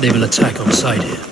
They will attack on sight here.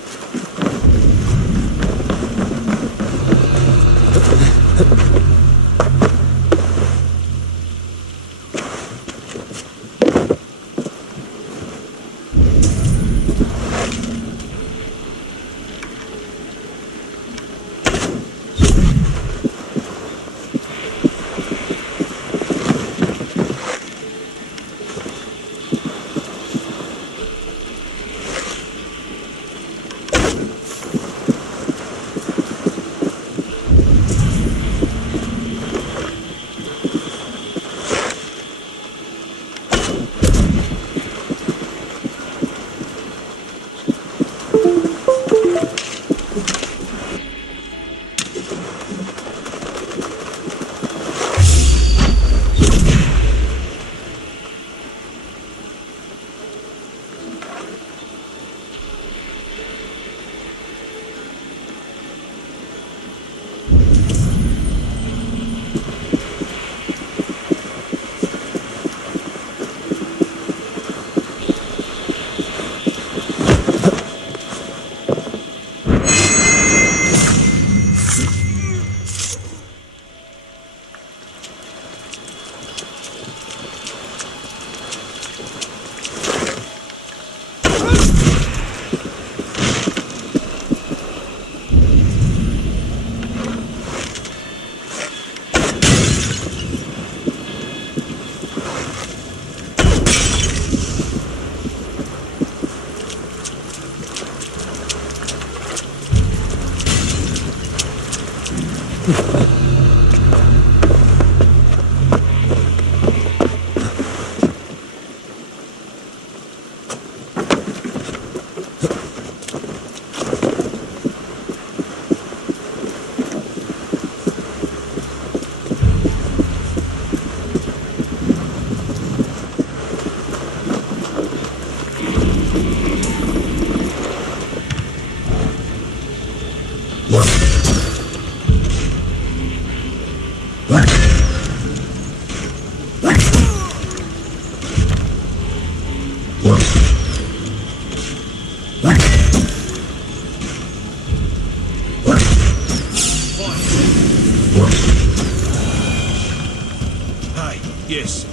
Yes.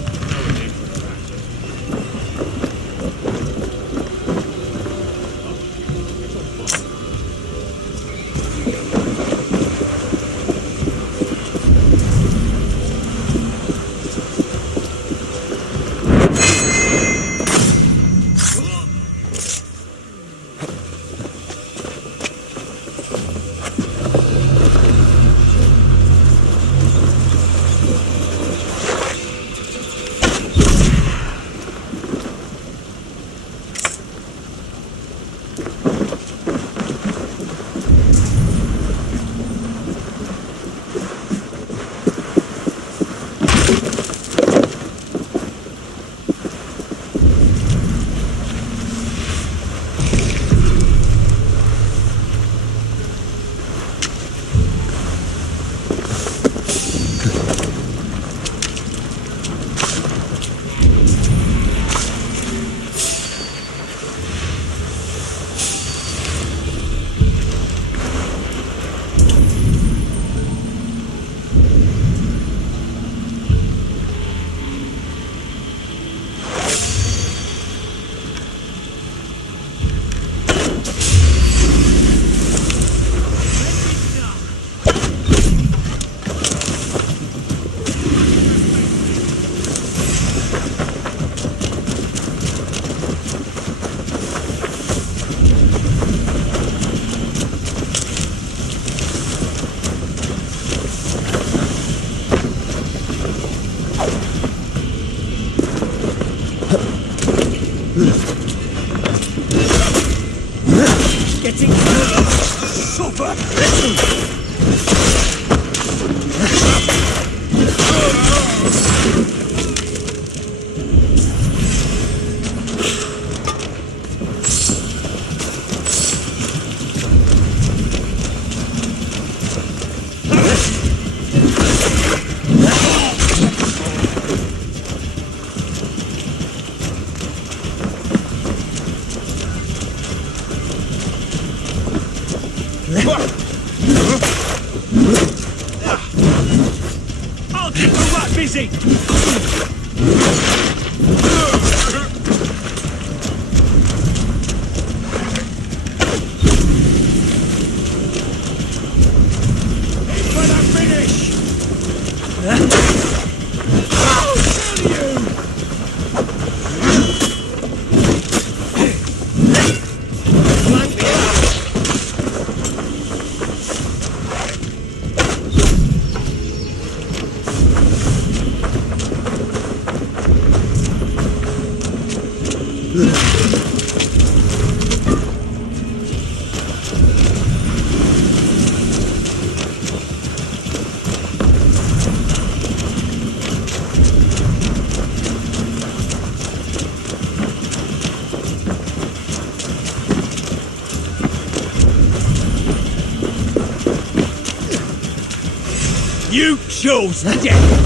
I'll keep the rat busy! For the finish! I'll kill you! Flank me up! You chose death!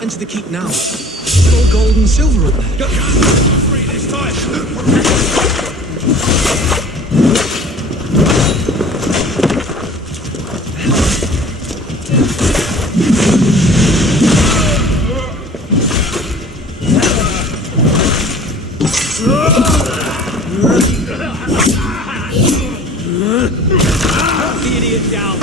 Into the keep now. It's all gold and silver up there. Free this time! Knock the idiot down!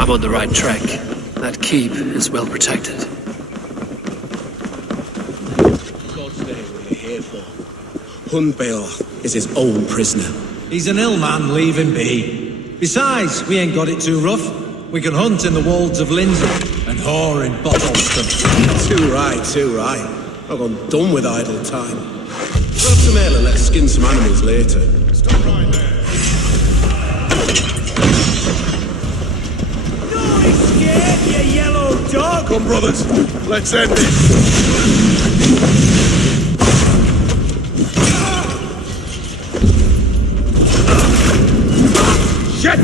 I'm on the right track. That keep is well protected. God's name, what are you here for? Hunbeor is his own prisoner. He's an ill man, leave him be. Besides, we ain't got it too rough. We can hunt in the wolds of Lindsay and whore in Bottleston. Too right, too right. I've gone done with idle time. Grab some ale and let's skin some animals later. Stop right there. No escape, you yellow dog! Come, brothers, let's end this. Shit!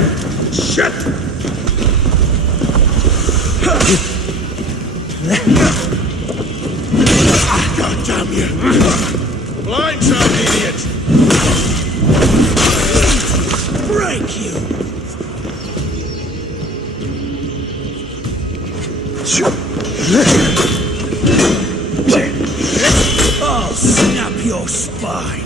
Shit! God damn you! Blindside, idiot! Break you! I'll snap your spine!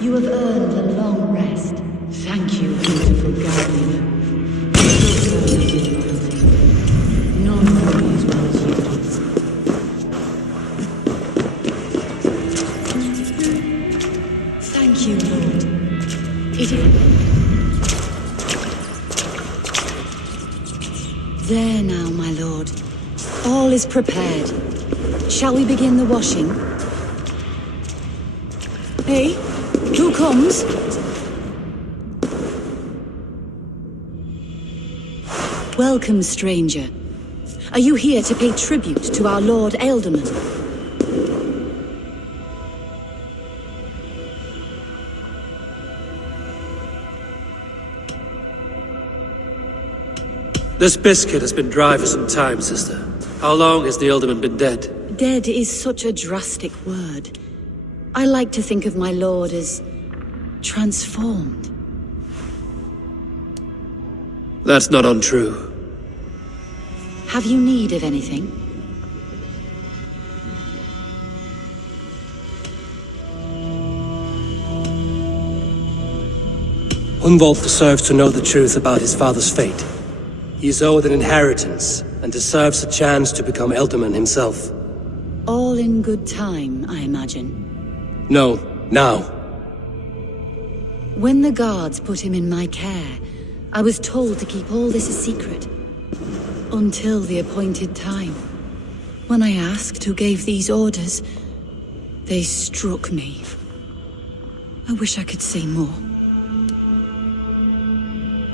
You have earned a long rest. Thank you, beautiful guardian. None of these well as you do. Thank you, Lord. It is... There now, my lord. All is prepared. Shall we begin the washing? Hey? Who comes? Welcome, stranger. Are you here to pay tribute to our Lord Ealdorman? This biscuit has been dry for some time, sister. How long has the Ealdorman been dead? Dead is such a drastic word. I like to think of my lord as transformed. That's not untrue. Have you need of anything? Hunwald deserves to know the truth about his father's fate. He is owed an inheritance, and deserves a chance to become Ealdorman himself. All in good time, I imagine. No, now. When the guards put him in my care, I was told to keep all this a secret. Until the appointed time. When I asked who gave these orders, they struck me. I wish I could say more.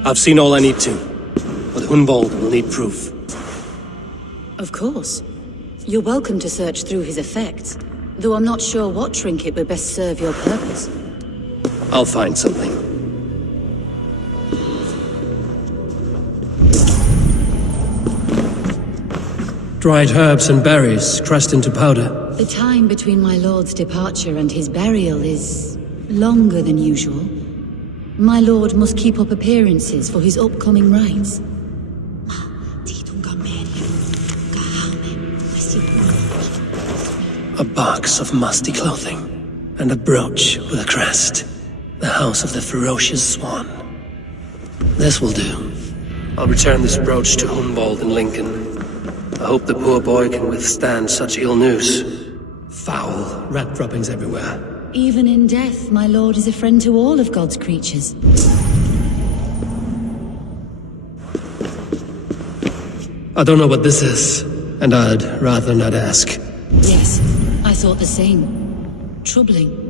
I've seen all I need to, but Hunwald will need proof. Of course. You're welcome to search through his effects, though I'm not sure what trinket would best serve your purpose. I'll find something. Dried herbs and berries pressed into powder. The time between my lord's departure and his burial is longer than usual. My lord must keep up appearances for his upcoming rites. A box of musty clothing, and a brooch with a crest. The house of the ferocious swan. This will do. I'll return this brooch to Humboldt in Lincoln. I hope the poor boy can withstand such ill news. Foul rat droppings everywhere. Even in death, my lord is a friend to all of God's creatures. I don't know what this is, and I'd rather not ask. Yes, I thought the same. Troubling.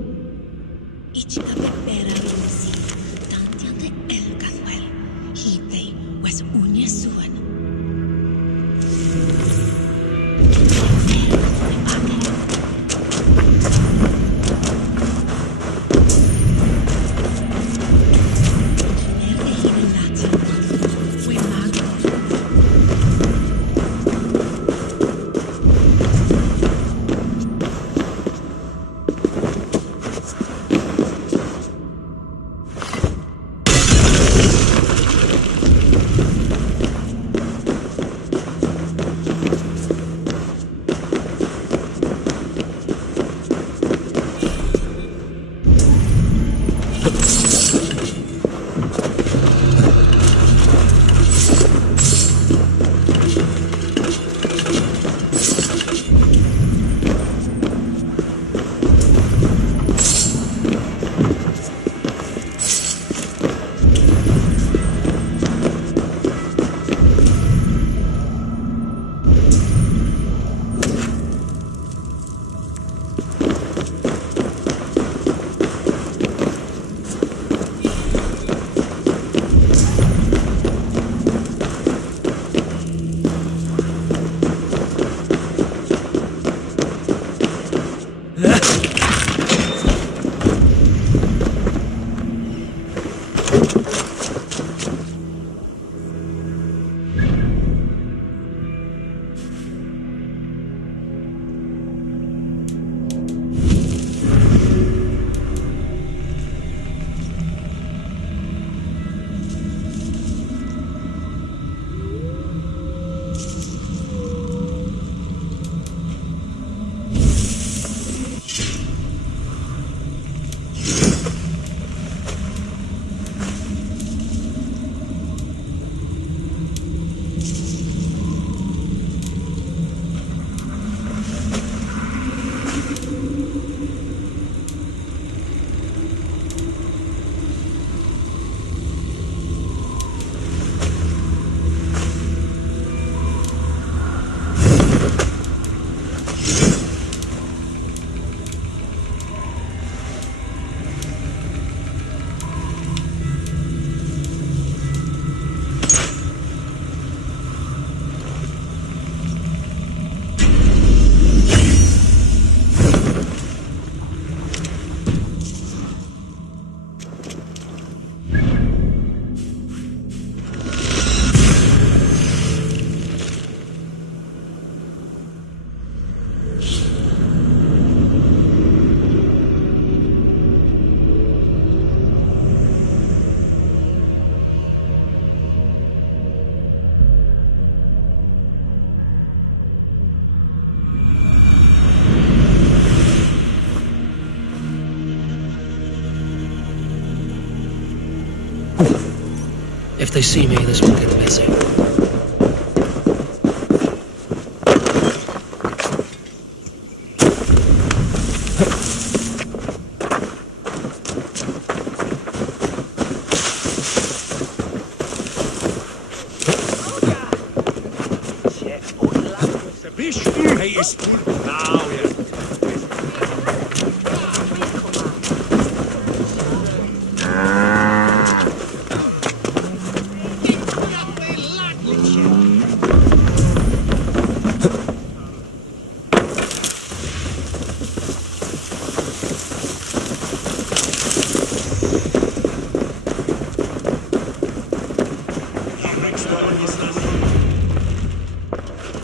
If they see me, this will get messy.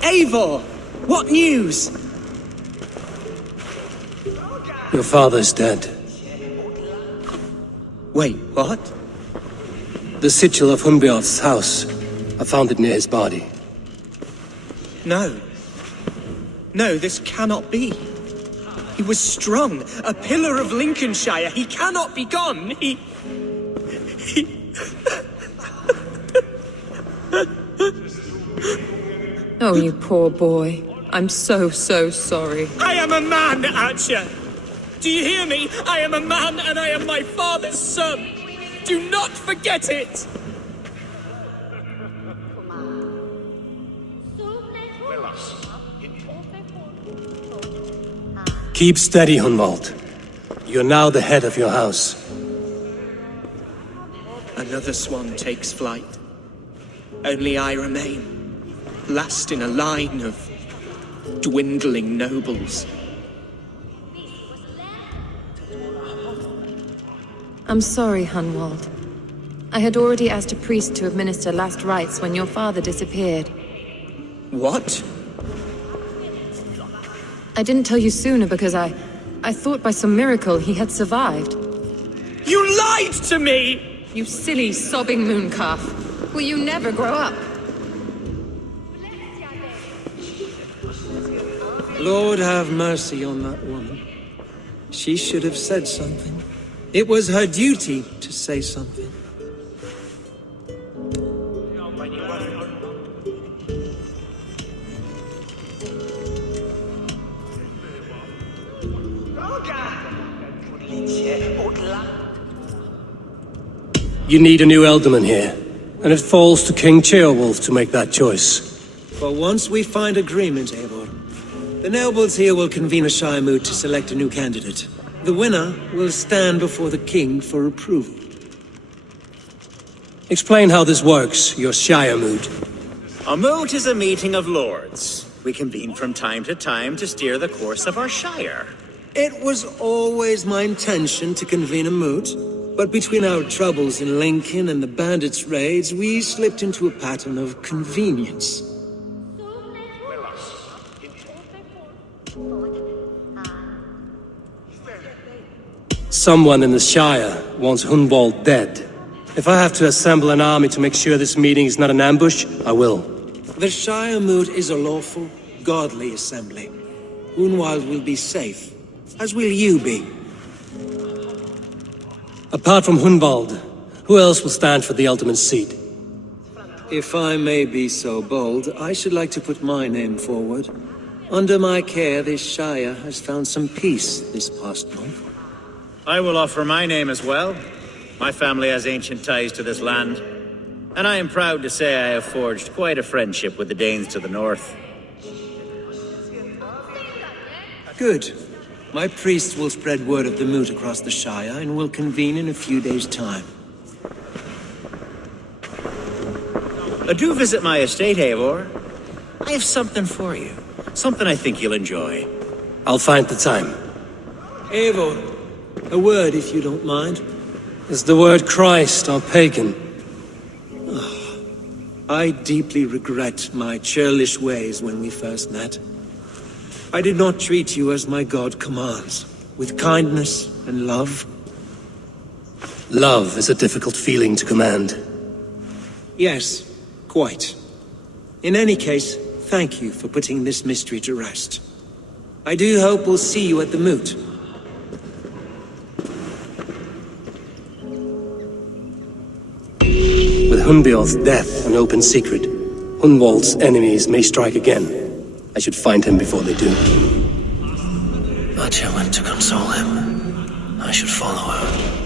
Eivor! What news? Your father's dead. Wait, what? The sigil of Hunbeoth's house. I found it near his body. No. No, this cannot be. He was strong, a pillar of Lincolnshire. He cannot be gone. He... Oh, you poor boy. I'm so sorry. I am a man, Archer. Do you hear me? I am a man and I am my father's son. Do not forget it. Keep steady, Hunwald. You're now the head of your house. Another swan takes flight. Only I remain, last in a line of dwindling nobles. I'm sorry, Hunwald. I had already asked a priest to administer last rites when your father disappeared. What? I didn't tell you sooner because I thought by some miracle he had survived. You lied to me! You silly, sobbing mooncalf. Will you never grow up? Lord have mercy on that woman. She should have said something. It was her duty to say something. You need a new ealdorman here, and it falls to King Ceolwulf to make that choice. But once we find agreement, Eivor, the nobles here will convene a Shire moot to select a new candidate. The winner will stand before the king for approval. Explain how this works, your Shire moot. A moot is a meeting of lords. We convene from time to time to steer the course of our shire. It was always my intention to convene a moot, but between our troubles in Lincoln and the bandits' raids, we slipped into a pattern of convenience. Someone in the Shire wants Hunwald dead. If I have to assemble an army to make sure this meeting is not an ambush, I will. The Shire moot is a lawful, godly assembly. Hunwald will be safe, as will you be. Apart from Hunwald, who else will stand for the ultimate seat? If I may be so bold, I should like to put my name forward. Under my care, this Shire has found some peace this past month. I will offer my name as well. My family has ancient ties to this land, and I am proud to say I have forged quite a friendship with the Danes to the north. Good. My priests will spread word of the moot across the Shire and will convene in a few days' time. Do visit my estate, Eivor. I have something for you. Something I think you'll enjoy. I'll find the time. Eivor, a word if you don't mind. Is the word Christ or pagan? I deeply regret my churlish ways when we first met. I did not treat you as my God commands, with kindness and love. Love is a difficult feeling to command. Yes, quite. In any case, thank you for putting this mystery to rest. I do hope we'll see you at the moot. With Hunbeoth's death an open secret, Hunwald's enemies may strike again. I should find him before they do. Atya went to console him. I should follow her.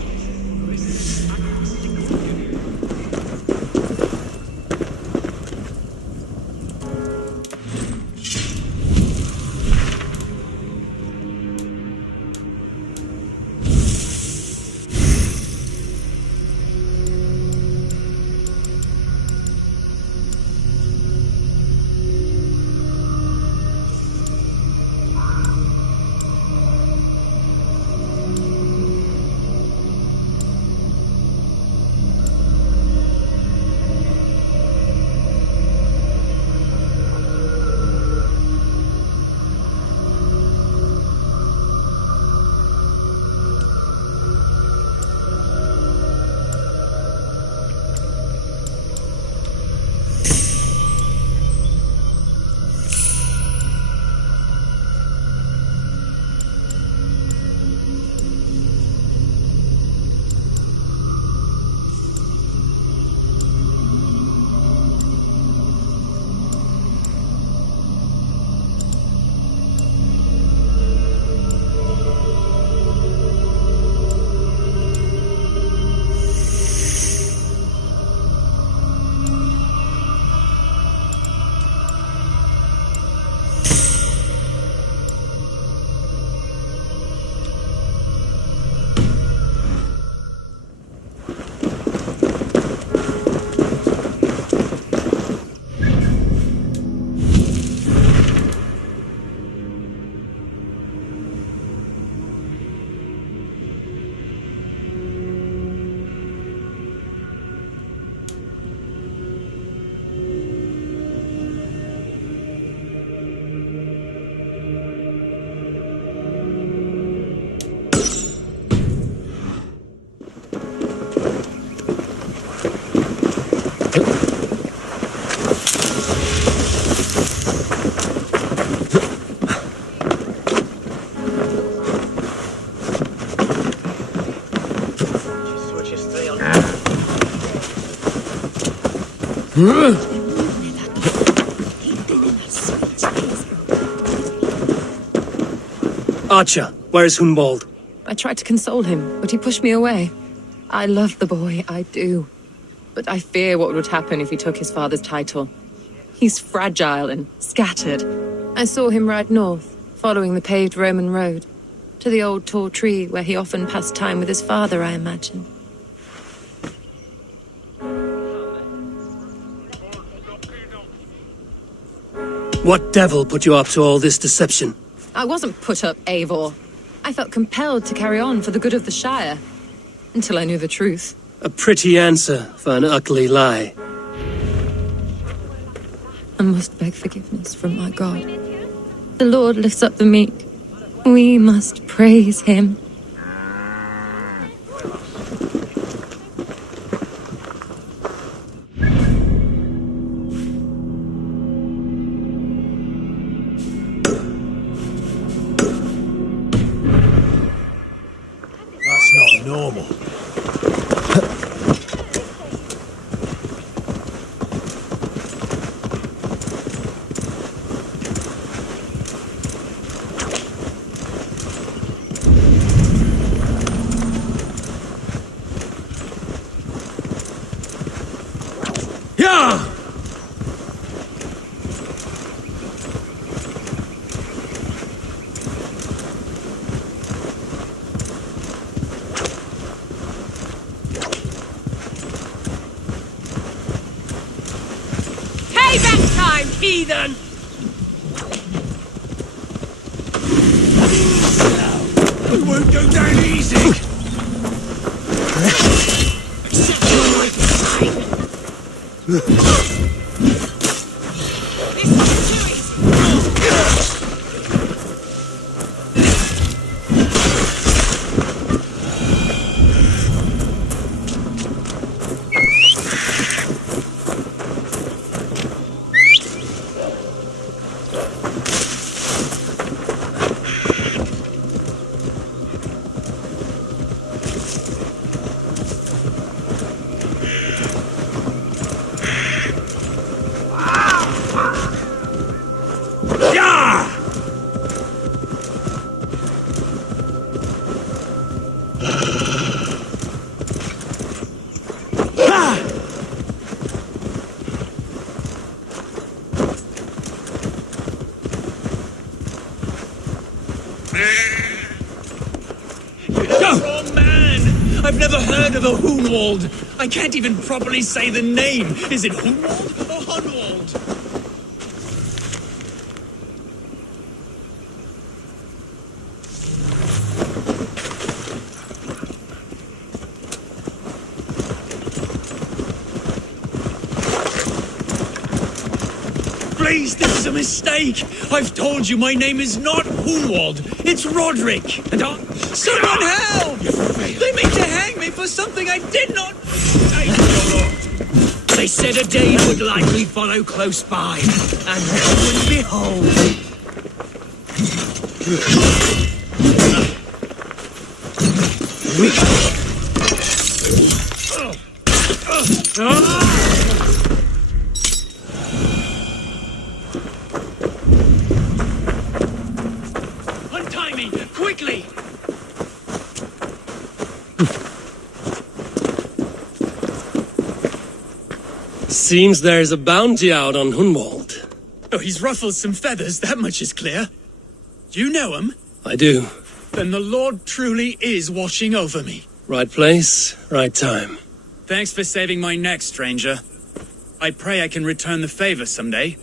Archer, where's Hunwald? I tried to console him, but he pushed me away. I love the boy, I do. But I fear what would happen if he took his father's title. He's fragile and scattered. I saw him ride north, following the paved Roman road. To the old tall tree where he often passed time with his father, I imagine. What devil put you up to all this deception? I wasn't put up, Eivor. I felt compelled to carry on for the good of the Shire. Until I knew the truth. A pretty answer for an ugly lie. I must beg forgiveness from my God. The Lord lifts up the meek. We must praise him. That's not normal. Yeah! Payback time, heathen! We won't go down easy! Oh, man! I've never heard of a Hunwald. I can't even properly say the name. Is it Hunwald or Hunwald? Please, this is a mistake. I've told you my name is not Hunwald. It's Roderick. And someone help! They mean to hang me for something I did not... They said a Dane would likely follow close by. And lo and behold... Untie me! Quickly! Seems there's a bounty out on Hunwald. Oh, he's ruffled some feathers, that much is clear. Do you know him? I do. Then the Lord truly is watching over me. Right place, right time. Thanks for saving my neck, stranger. I pray I can return the favor someday.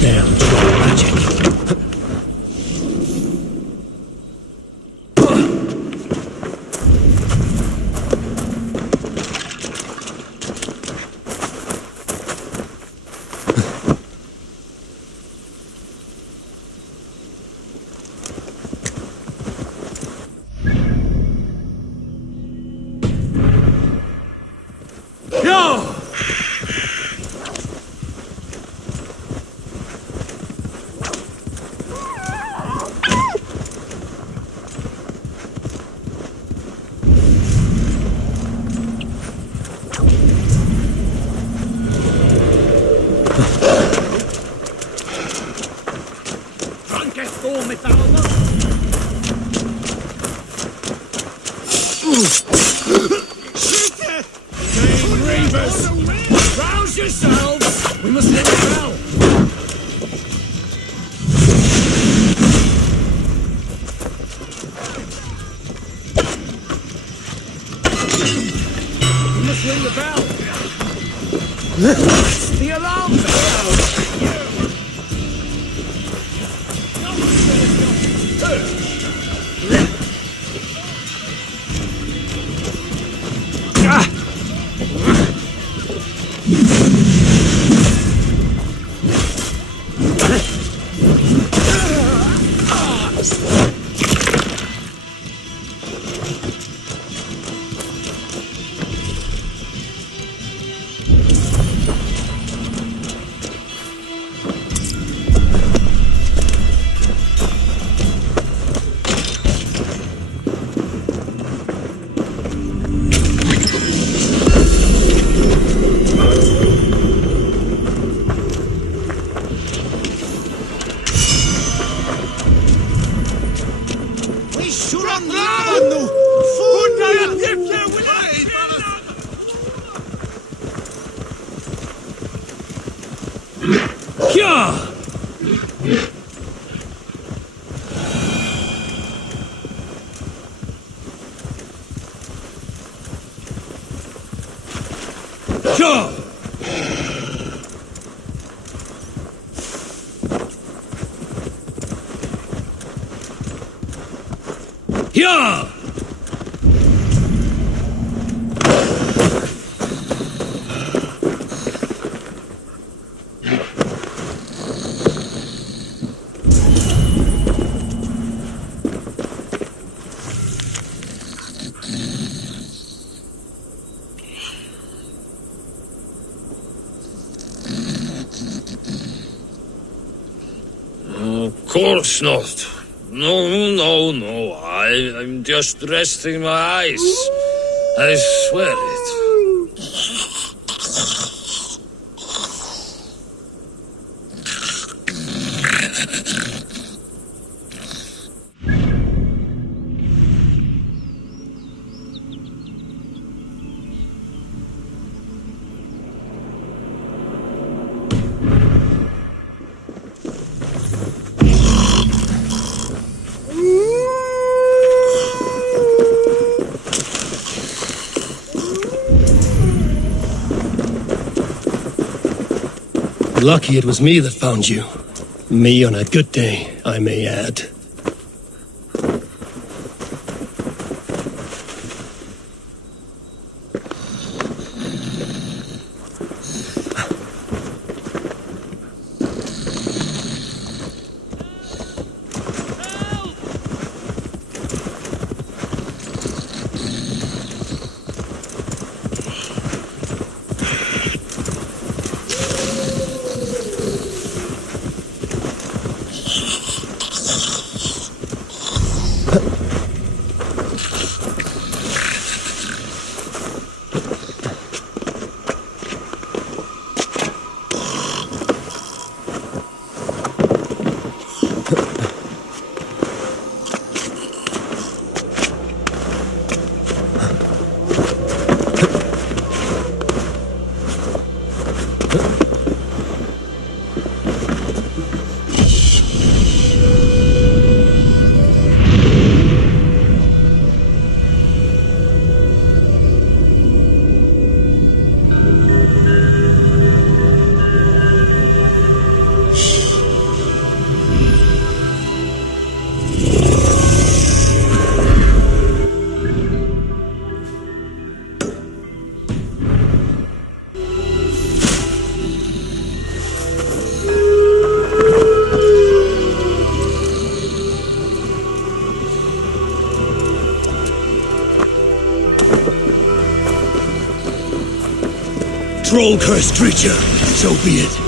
Damn troll magic. Rouse yourselves! We must ring the bell! We must ring the bell! The alarm bell! Yeah! Of course not. No. I'm just resting my eyes. I swear it. Lucky it was me that found you. Me on a good day, I may add. troll-cursed creature. So be it.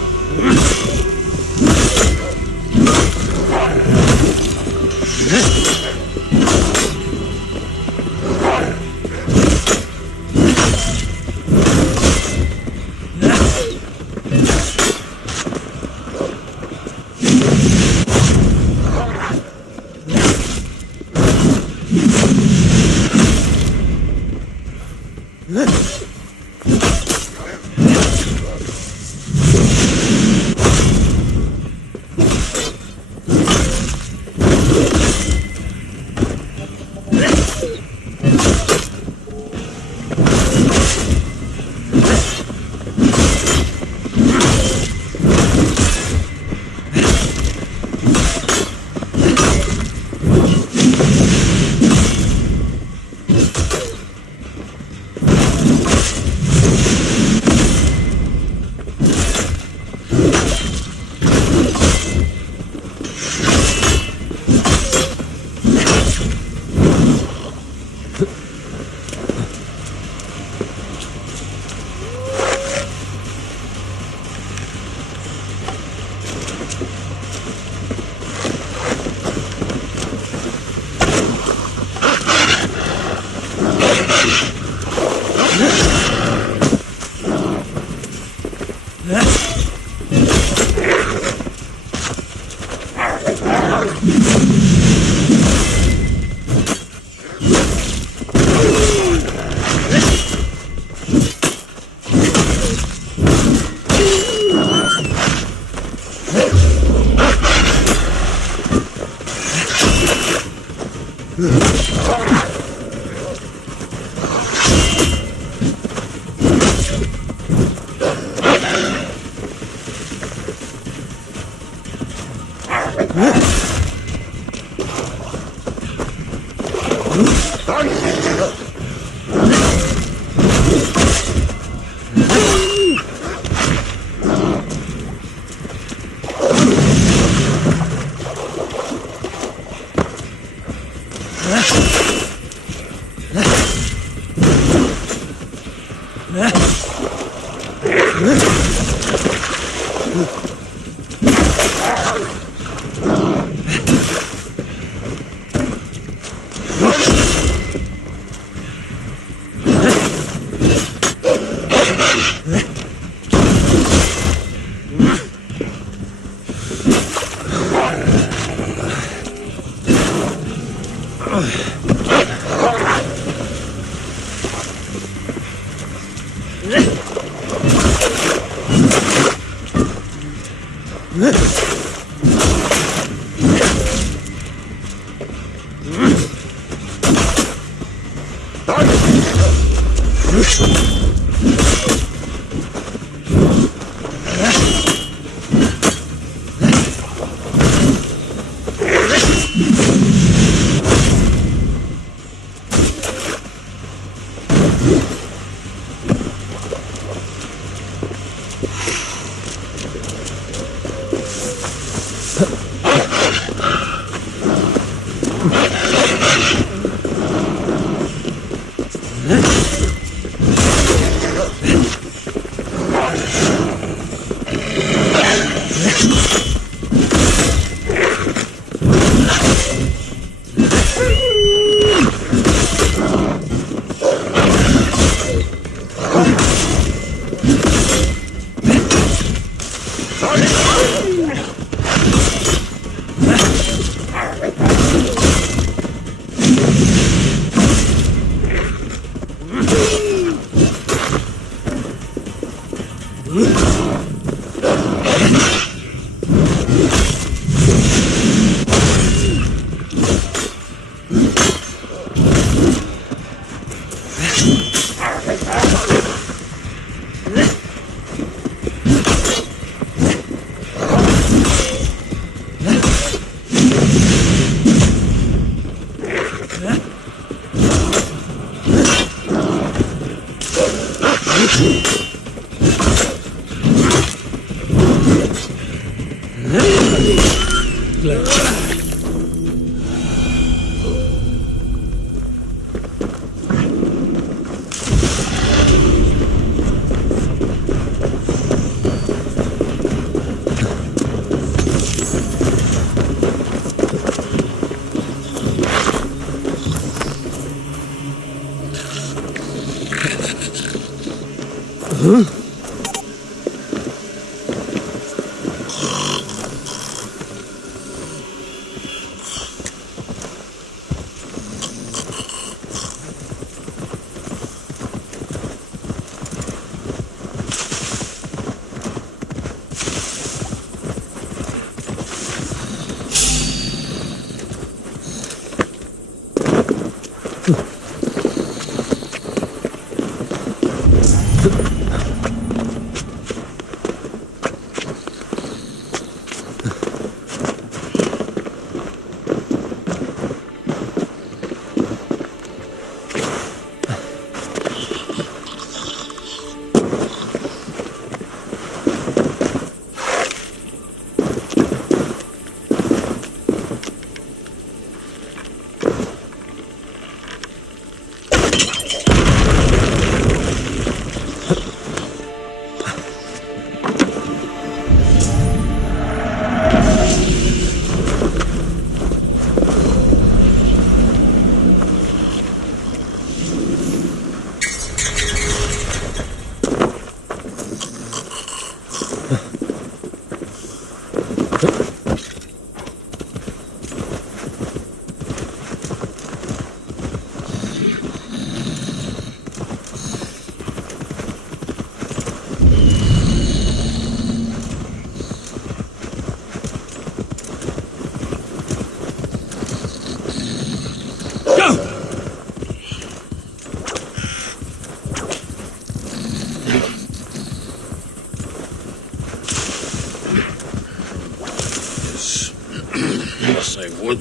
Yes, I would.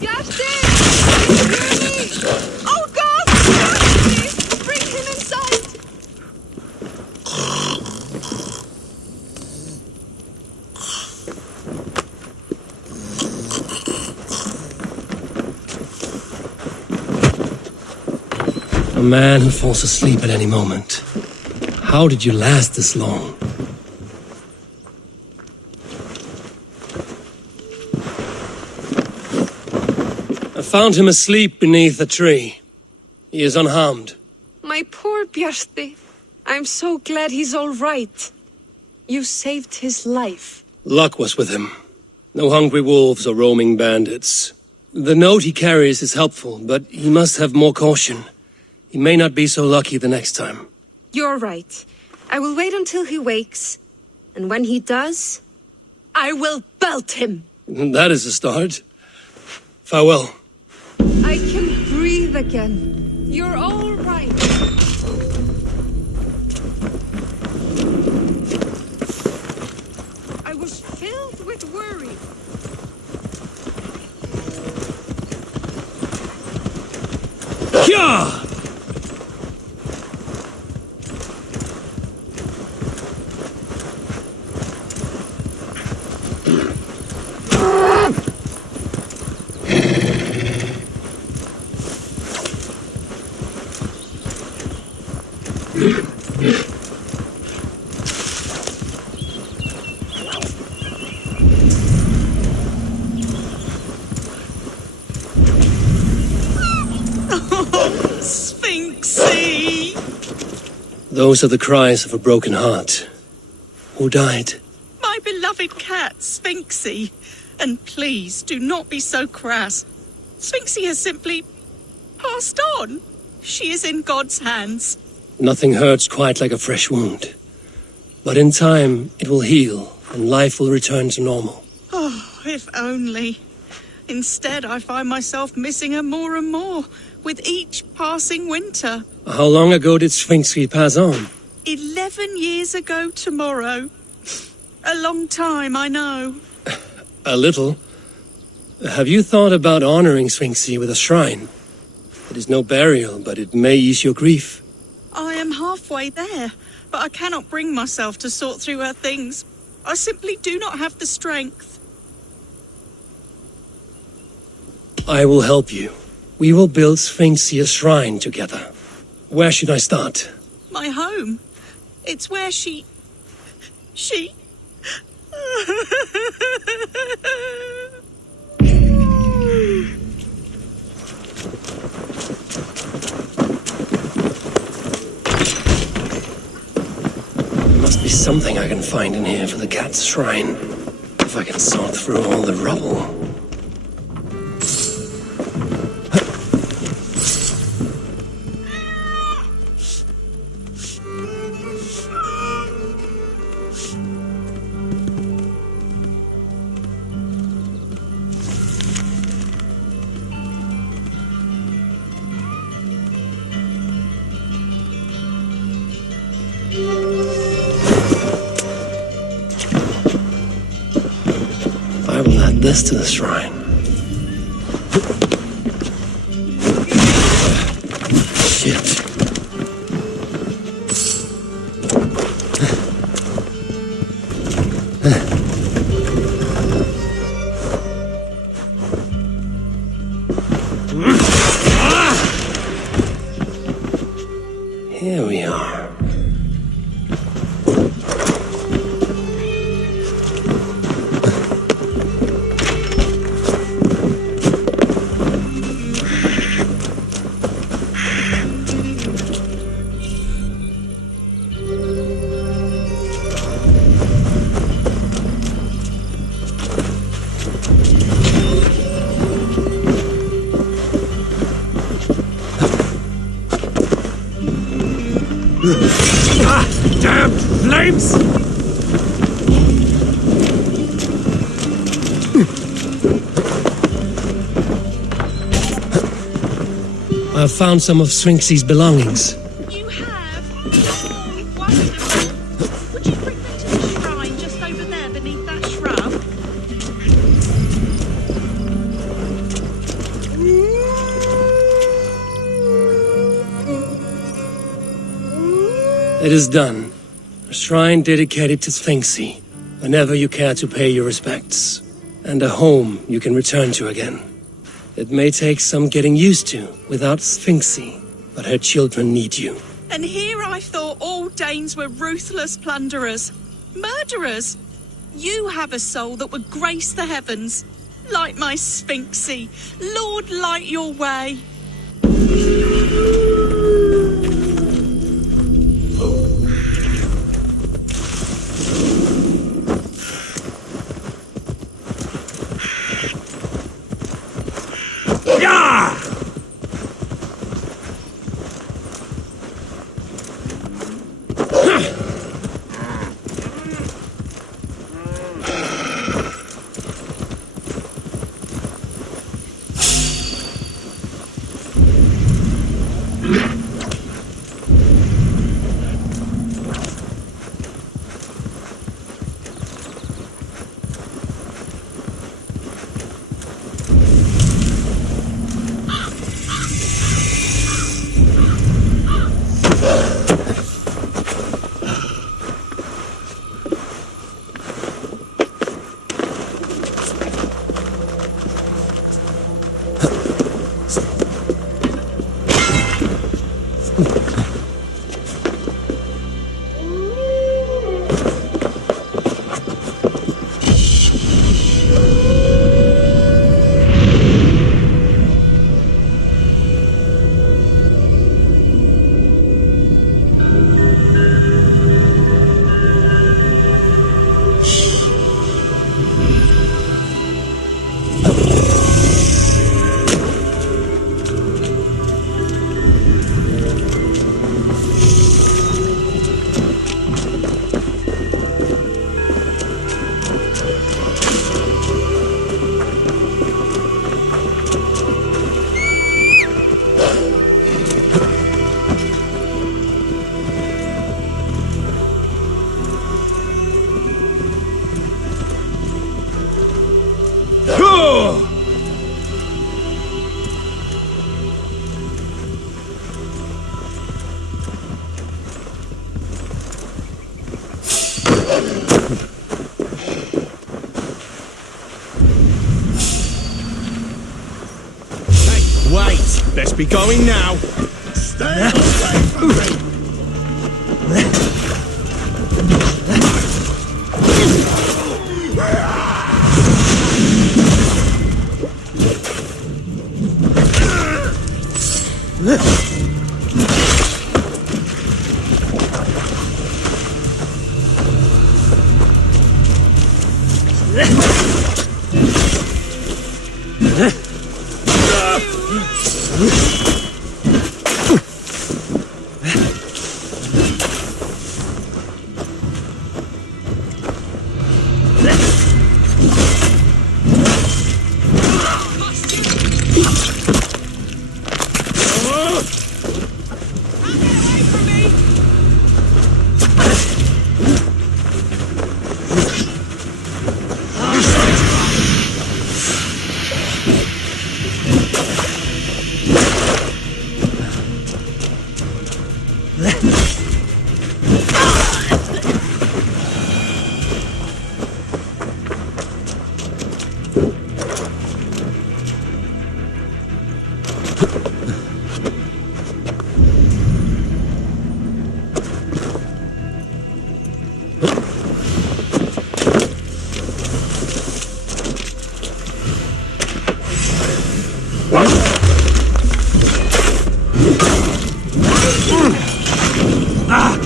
Gashti! Oh God! Gashti! Bring him inside! A man who falls asleep at any moment. How did you last this long? I found him asleep beneath a tree. He is unharmed. My poor Bjarti. I'm so glad he's all right. You saved his life. Luck was with him. No hungry wolves or roaming bandits. The note he carries is helpful, but he must have more caution. He may not be so lucky the next time. You're right. I will wait until he wakes. And when he does, I will belt him. That is a start. Farewell. I can breathe again. You're all right. I was filled with worry. Yeah! Sphinxy! Those are the cries of a broken heart. Who died? My beloved cat, Sphinxy. And please, do not be so crass. Sphinxy has simply passed on. She is in God's hands. Nothing hurts quite like a fresh wound. But in time, it will heal, and life will return to normal. Oh, if only. Instead, I find myself missing her more and more, with each passing winter. How long ago did Sphinxy pass on? 11 years ago tomorrow. A long time, I know. A little. Have you thought about honoring Sphinxy with a shrine? It is no burial, but it may ease your grief. I am halfway there, but I cannot bring myself to sort through her things. I simply do not have the strength. I will help you. We will build Sphinxy a shrine together. Where should I start? My home. It's where she... be something I can find in here for the cat's shrine. If I can sort through all the rubble. I will add this to the shrine. Shit. Here we are. Ah! Damn flames! I've found some of Sphinx's belongings. You have? Oh, wonderful. Would you bring them to the shrine just over there beneath that shrub? It is done. A shrine dedicated to Sphinxy, whenever you care to pay your respects. And a home you can return to again. It may take some getting used to without Sphinxy, but her children need you. And here I thought all Danes were ruthless plunderers, murderers. You have a soul that would grace the heavens, like my Sphinxy. Lord, light your way. Yeah! Wait, let's be going now. Stay away from me.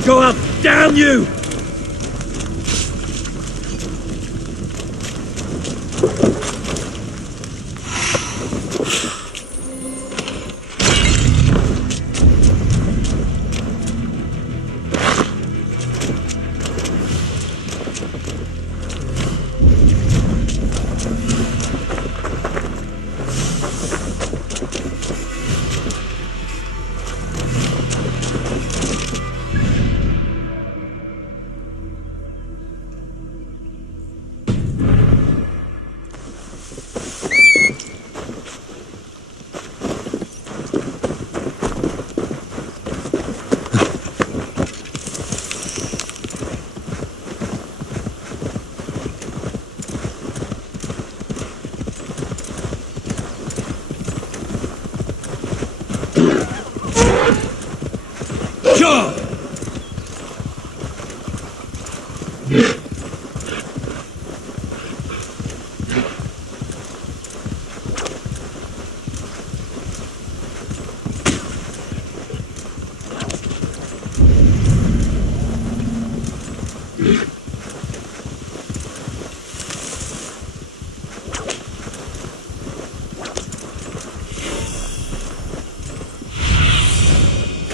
Go up! Damn you!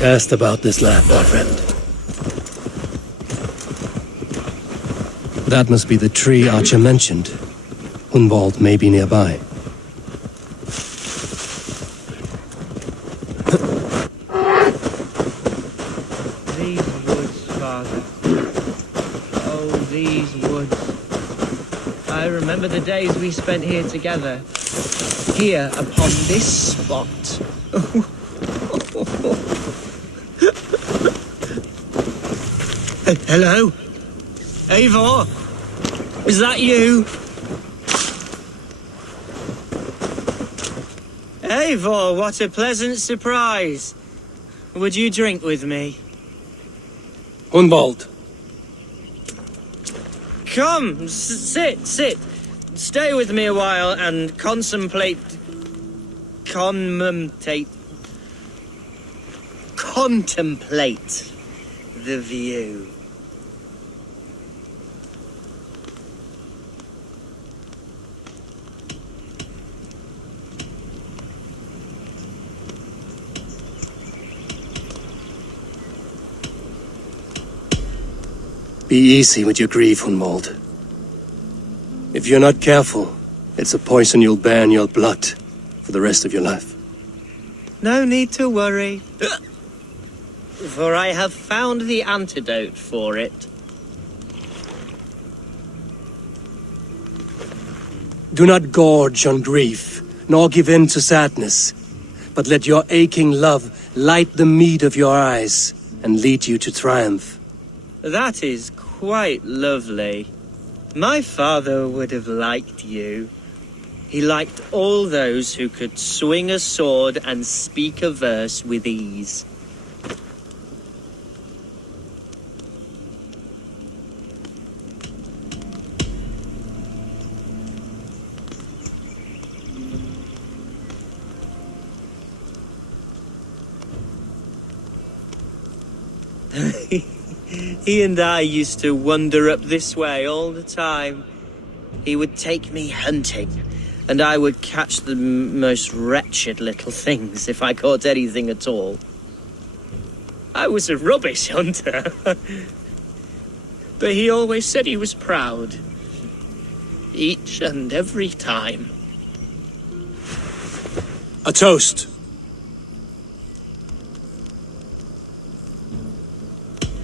Cast about this land, my friend. That must be the tree Archer mentioned. Hunwald may be nearby. These woods, Father. Oh, these woods. I remember the days we spent here together. Here, upon this spot. Hello? Eivor? Is that you? Eivor, what a pleasant surprise. Would you drink with me? Hunwald. Come, sit. Stay with me a while and contemplate the view. Be easy with your grief, Hunwald. If you're not careful, it's a poison you'll bear in your blood for the rest of your life. No need to worry, for I have found the antidote for it. Do not gorge on grief, nor give in to sadness, but let your aching love light the mead of your eyes and lead you to triumph. That is quite lovely. My father would have liked you. He liked all those who could swing a sword and speak a verse with ease. He and I used to wander up this way all the time. he would take me hunting, and I would catch the most wretched little things if I caught anything at all. I was a rubbish hunter. But he always said he was proud. Each and every time. A toast.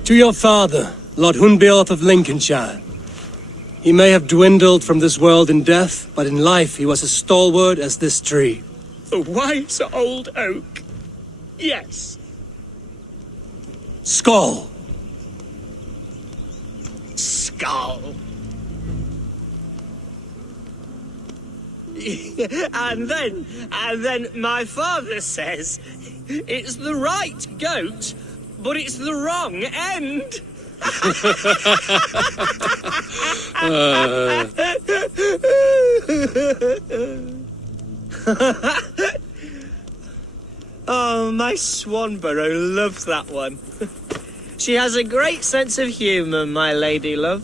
To your father, Lord Hunbeorth of Lincolnshire. He may have dwindled from this world in death, but in life he was as stalwart as this tree. A wise old oak. Yes. Skull. Skull. And then my father says it's the right goat, but it's the wrong end. Oh, my Swanborough loves that one. She has a great sense of humour, my lady love.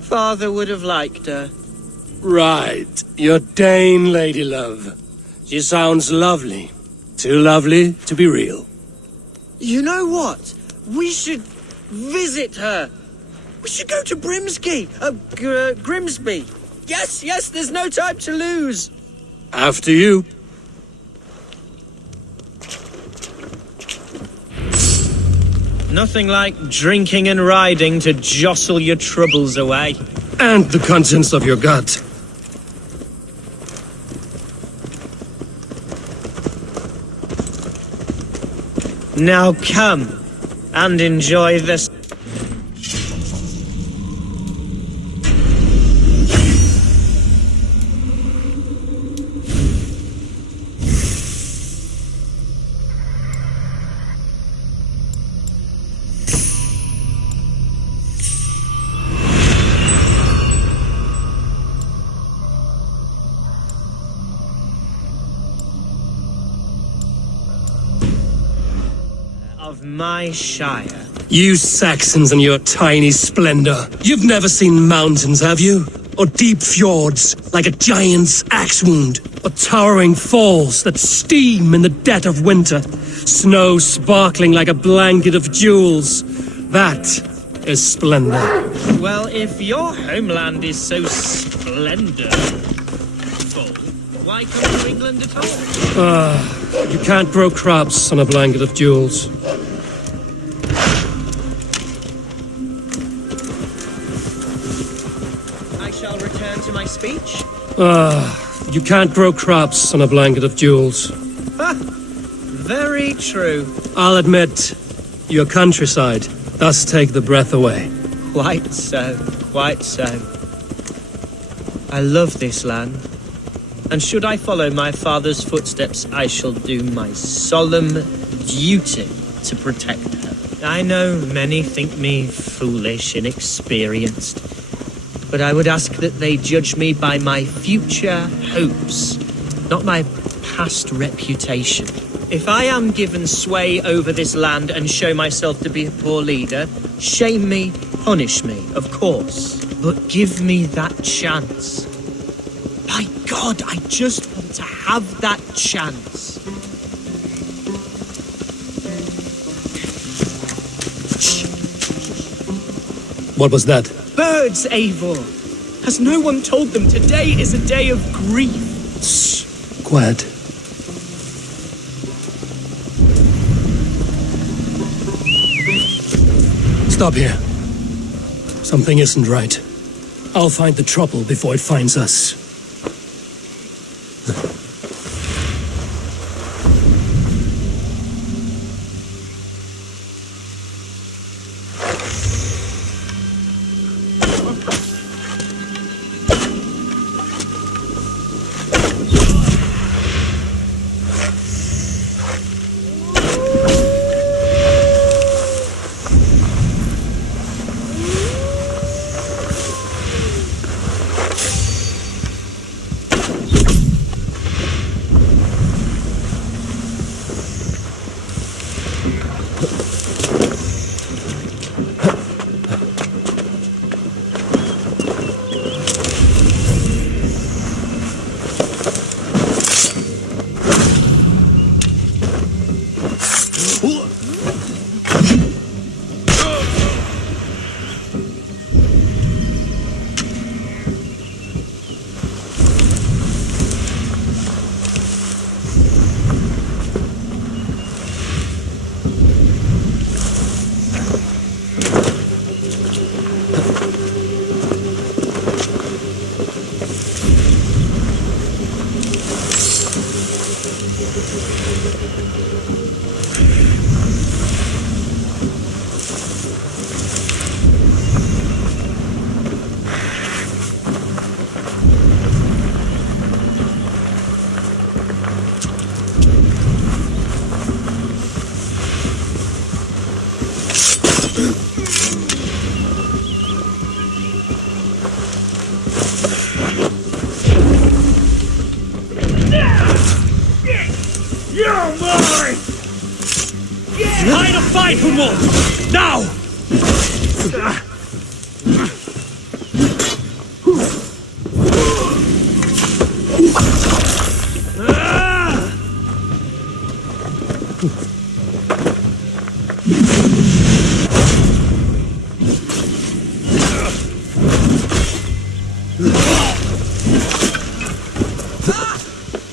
Father would have liked her. Right, your Dane lady love. She sounds lovely. Too lovely to be real. You know what? We should visit her. We should go to Grimsby. Yes, there's no time to lose. After you. Nothing like drinking and riding to jostle your troubles away. And the contents of your gut. Now come and enjoy this. Of my shire. You Saxons and your tiny splendor. You've never seen mountains, have you? Or deep fjords, like a giant's axe wound. Or towering falls that steam in the dead of winter. Snow sparkling like a blanket of jewels. That is splendor. Well, if your homeland is so splendid, why come to England at all? You can't grow crops on a blanket of jewels. I shall return to my speech. You can't grow crops on a blanket of jewels. Very true. I'll admit, your countryside does take the breath away. Quite so, quite so. I love this land. And should I follow my father's footsteps, I shall do my solemn duty to protect her. I know many think me foolish, inexperienced, but I would ask that they judge me by my future hopes, not my past reputation. If I am given sway over this land and show myself to be a poor leader, shame me, punish me, of course, but give me that chance. By God, I just want to have that chance. What was that? Birds, Eivor! Has no one told them today is a day of grief? Shh, quiet. Stop here. Something isn't right. I'll find the trouble before it finds us. You're mine! Try to fight, Humboldt! Now!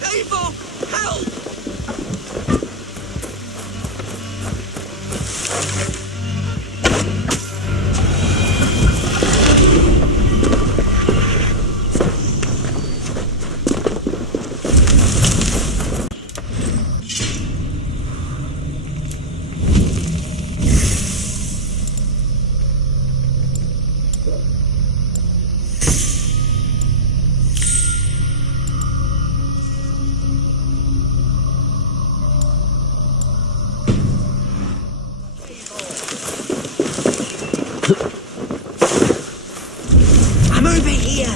Eivor, help! I'm over here.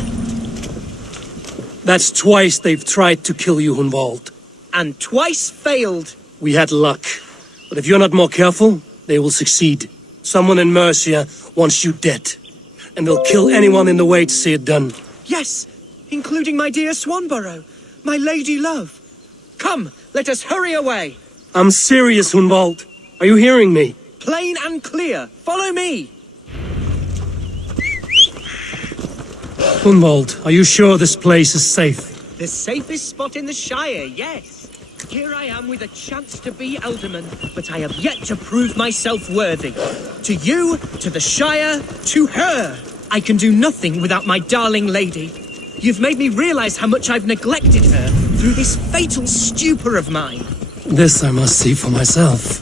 That's twice they've tried to kill you, Humboldt. And twice failed. We had luck. But if you're not more careful, they will succeed. Someone in Mercia wants you dead. And they'll kill anyone in the way to see it done. Yes, including my dear Swanborough, my lady love. Come, let us hurry away. I'm serious, Humboldt. Are you hearing me? Plain and clear. Follow me. Humboldt, are you sure this place is safe? The safest spot in the Shire, yes. Here I am with a chance to be Alderman, but I have yet to prove myself worthy. To you, to the Shire, to her. I can do nothing without my darling lady. You've made me realize how much I've neglected her through this fatal stupor of mine. This I must see for myself.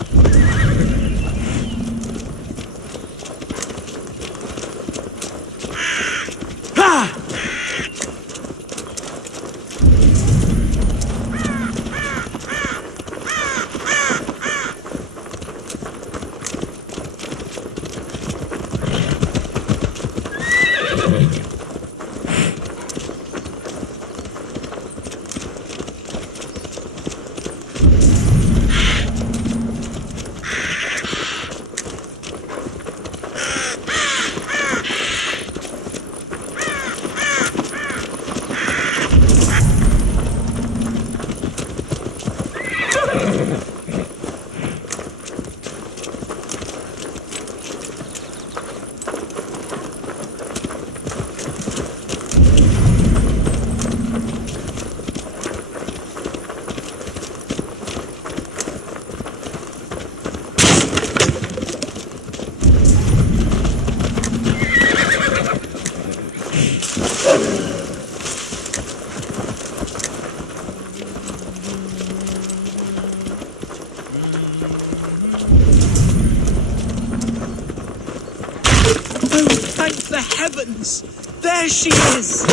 Thank the heavens! There she is!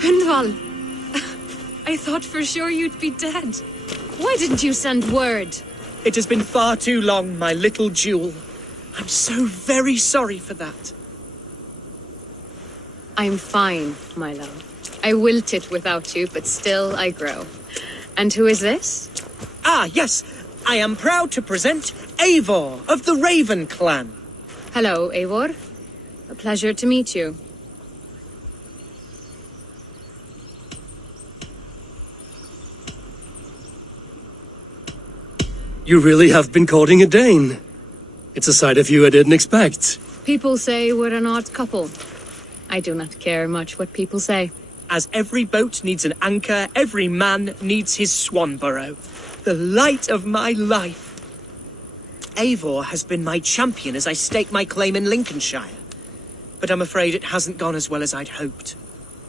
Hindval! I thought for sure you'd be dead. Why didn't you send word? It has been far too long, my little jewel. I'm so very sorry for that. I'm fine, my love. I wilted without you, but still I grow. And who is this? Ah, yes. I am proud to present Eivor of the Raven clan. Hello, Eivor. A pleasure to meet you. You really have been courting a Dane. It's a side of you I didn't expect. People say we're an odd couple. I do not care much what people say. As every boat needs an anchor, every man needs his Swanborough. The light of my life. Eivor has been my champion as I stake my claim in Lincolnshire. But I'm afraid it hasn't gone as well as I'd hoped.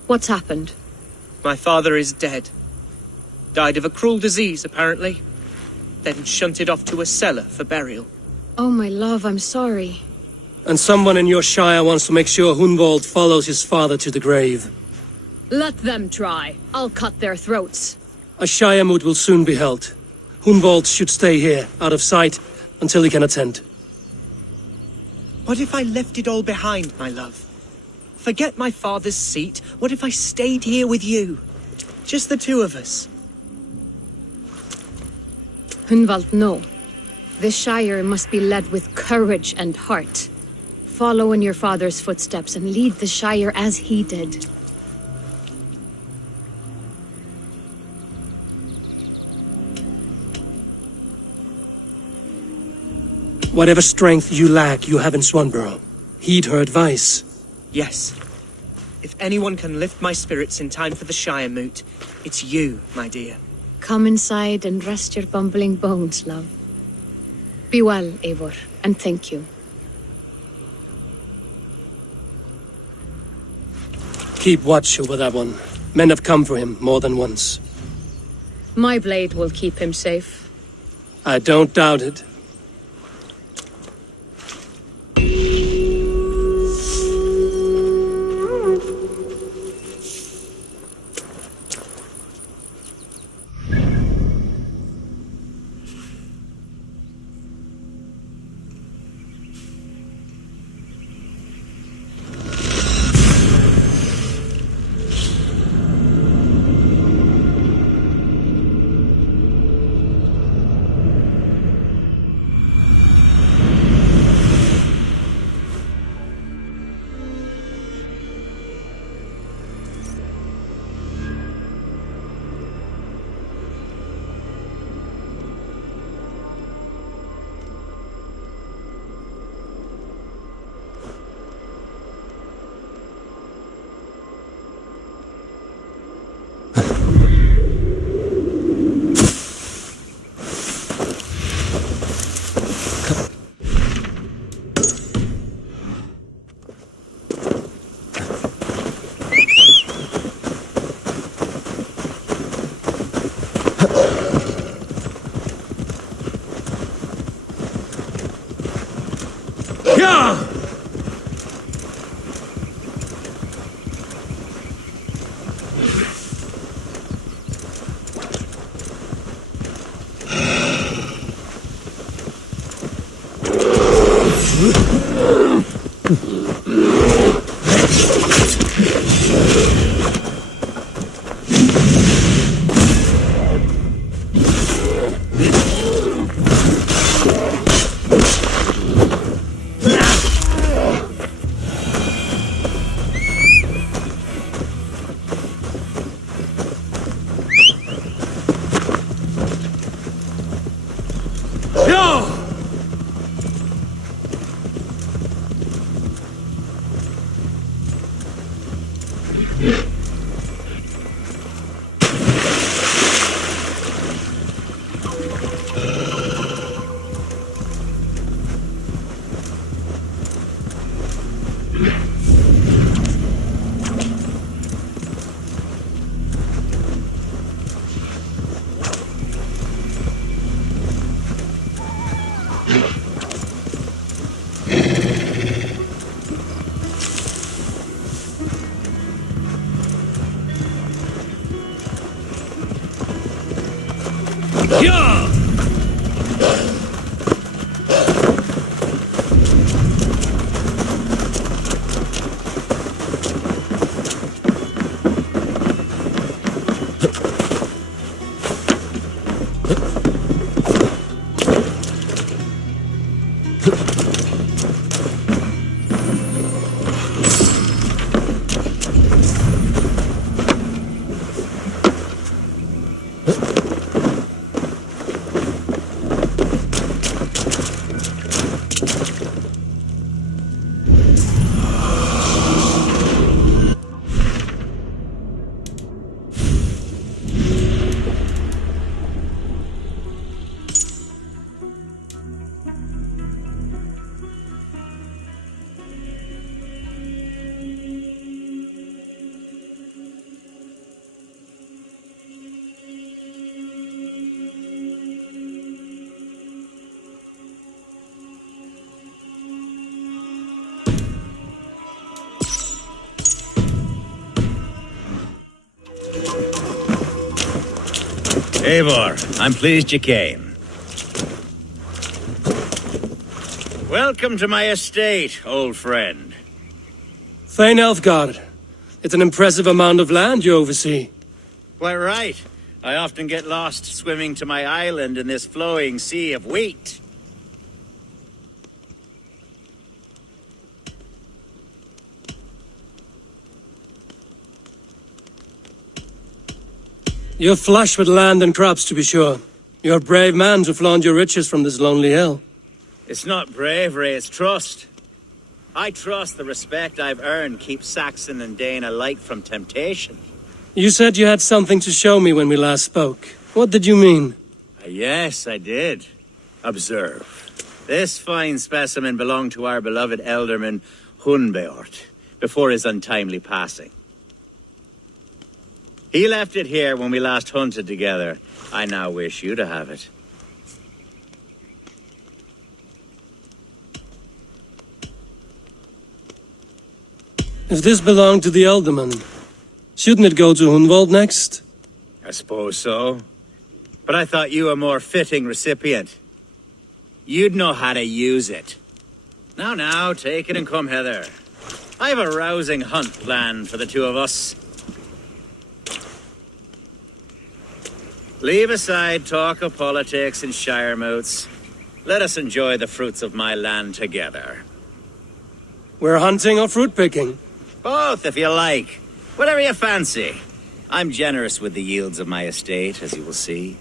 What's happened? My father is dead. Died of a cruel disease, apparently. Then shunted off to a cellar for burial. Oh, my love, I'm sorry. And someone in your shire wants to make sure Hunwald follows his father to the grave. Let them try. I'll cut their throats. A shire moot will soon be held. Hunwald should stay here, out of sight, until he can attend. What if I left it all behind, my love? Forget my father's seat. What if I stayed here with you? Just the two of us. Hunwald, no. The Shire must be led with courage and heart. Follow in your father's footsteps and lead the Shire as he did. Whatever strength you lack, you have in Swanborough. Heed her advice. Yes. If anyone can lift my spirits in time for the Shire moot, it's you, my dear. Come inside and rest your bumbling bones, love. Be well, Eivor, and thank you. Keep watch over that one. Men have come for him more than once. My blade will keep him safe. I don't doubt it. Eivor, I'm pleased you came. Welcome to my estate, old friend. Thane Elfgard. It's an impressive amount of land you oversee. Quite right. I often get lost swimming to my island in this flowing sea of wheat. You're flush with land and crops, to be sure. You're a brave man to flaunt your riches from this lonely hill. It's not bravery, it's trust. I trust the respect I've earned keeps Saxon and Dane alike from temptation. You said you had something to show me when we last spoke. What did you mean? Yes, I did. Observe. This fine specimen belonged to our beloved elderman Hunbeort before his untimely passing. He left it here when we last hunted together. I now wish you to have it. If this belonged to the Elderman, shouldn't it go to Hunwald next? I suppose so. But I thought you a more fitting recipient. You'd know how to use it. Now, take it and come hither. I have a rousing hunt planned for the two of us. Leave aside talk of politics and shire moots. Let us enjoy the fruits of my land together. We're hunting or fruit picking? Both, if you like. Whatever you fancy. I'm generous with the yields of my estate, as you will see.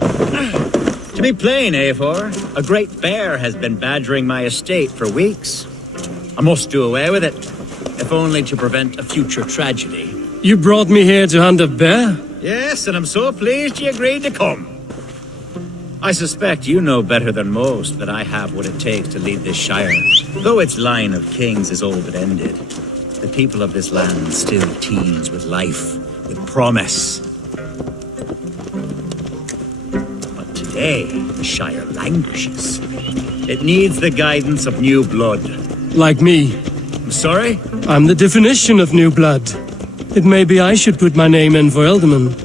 To be plain, Eivor, a great bear has been badgering my estate for weeks. I must do away with it, if only to prevent a future tragedy. You brought me here to hunt a bear? Yes, and I'm so pleased you agreed to come. I suspect you know better than most that I have what it takes to lead this shire. Though its line of kings is all but ended, the people of this land still teems with life, with promise. But today, the shire languishes. It needs the guidance of new blood. Like me. I'm sorry? I'm the definition of new blood. It may be I should put my name in for Elderman.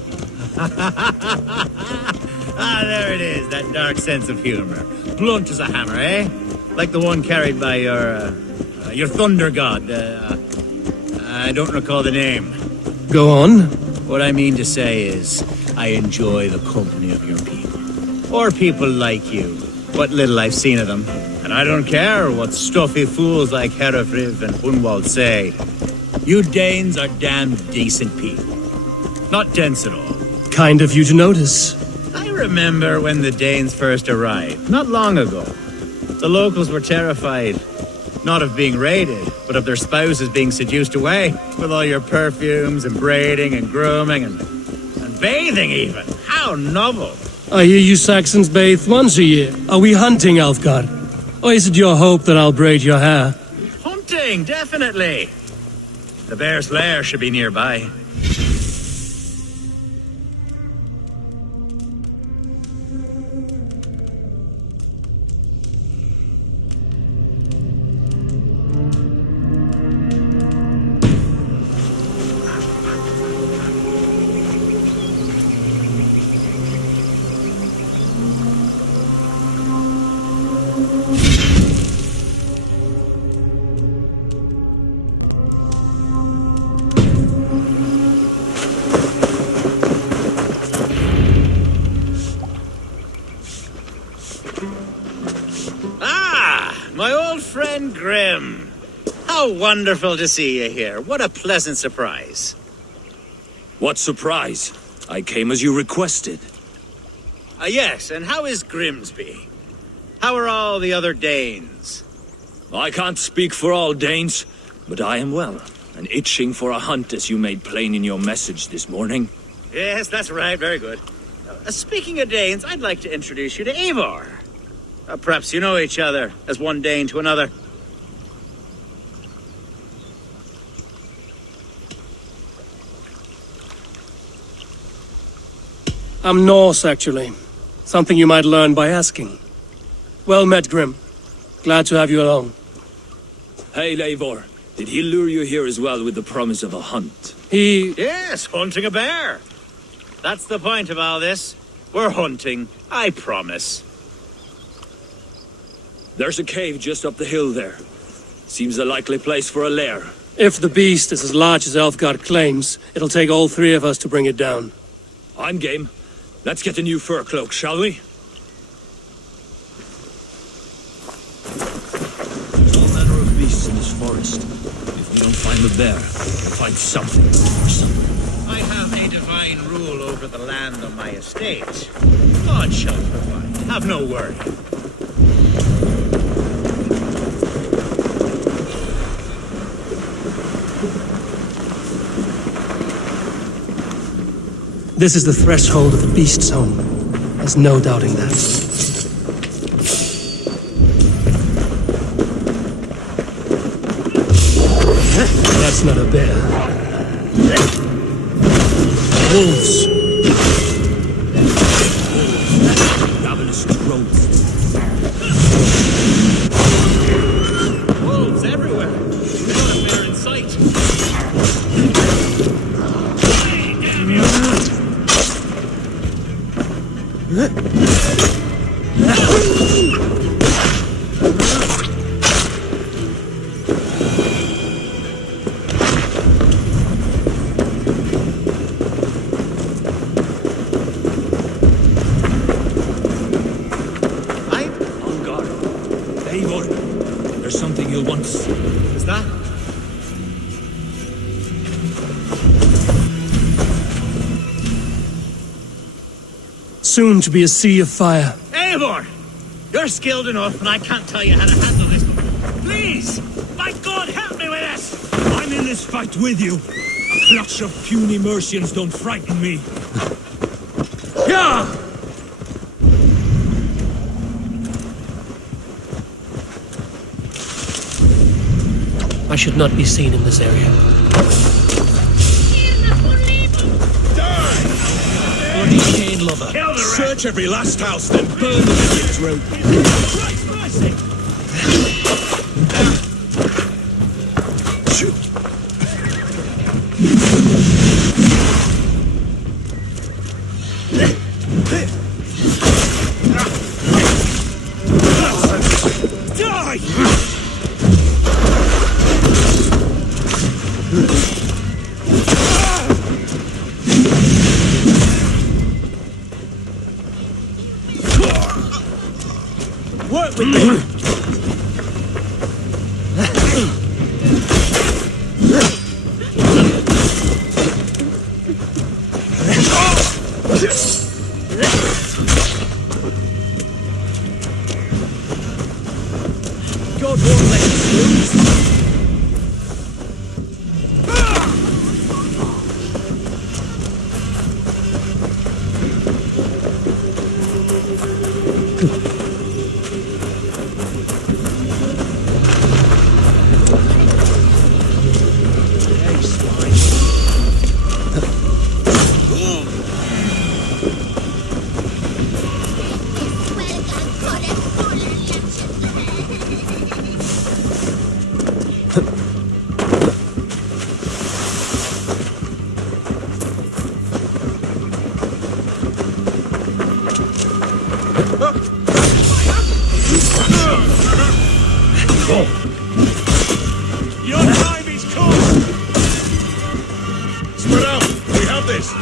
There it is, that dark sense of humor. Blunt as a hammer, eh? Like the one carried by your thunder god. I don't recall the name. Go on. What I mean to say is, I enjoy the company of your people. Or people like you. What little I've seen of them. And I don't care what stuffy fools like Herefriv and Hunwald say. You Danes are damn decent people. Not dense at all. Kind of you to notice. I remember when the Danes first arrived, not long ago. The locals were terrified, not of being raided, but of their spouses being seduced away, with all your perfumes and braiding and grooming and bathing even. How novel. I hear you Saxons bathe once a year. Are we hunting, Alfgard? Or is it your hope that I'll braid your hair? Hunting, definitely. The bear's lair should be nearby. My old friend Grim. How wonderful to see you here. What a pleasant surprise. What surprise? I came as you requested. Yes, and how is Grimsby? How are all the other Danes? I can't speak for all Danes, but I am well, and itching for a hunt as you made plain in your message this morning. Yes, that's right. Very good. Speaking of Danes, I'd like to introduce you to Eivor. Perhaps you know each other, as one Dane to another. I'm Norse, actually. Something you might learn by asking. Well met, Grim. Glad to have you along. Hail, Eivor. Did he lure you here as well with the promise of a hunt? Yes, hunting a bear. That's the point of all this. We're hunting, I promise. There's a cave just up the hill there. Seems a likely place for a lair. If the beast is as large as Elfgard claims, it'll take all three of us to bring it down. I'm game. Let's get a new fur cloak, shall we? There's all manner of beasts in this forest. If we don't find the bear, we'll find something or someone. I have a divine rule over the land on my estate. God shall provide. Have no worry. This is the threshold of the beast's home. There's no doubting that. That's not a bear. Wolves. Ravenous drones. Wolves everywhere. We've got a bear in sight. There's something you'll want to see. Is that? Soon to be a sea of fire. Eivor! You're skilled enough, and I can't tell you how to handle this. Please! By God, help me with this! I'm in this fight with you. A clutch of puny Mercians don't frighten me. Yeah! I should not be seen in this area. Chain lover. Search every last house, then burn them in your throat. Christ mercy! Work with me! God won't let us lose. Your time is come! Spread out! We have this!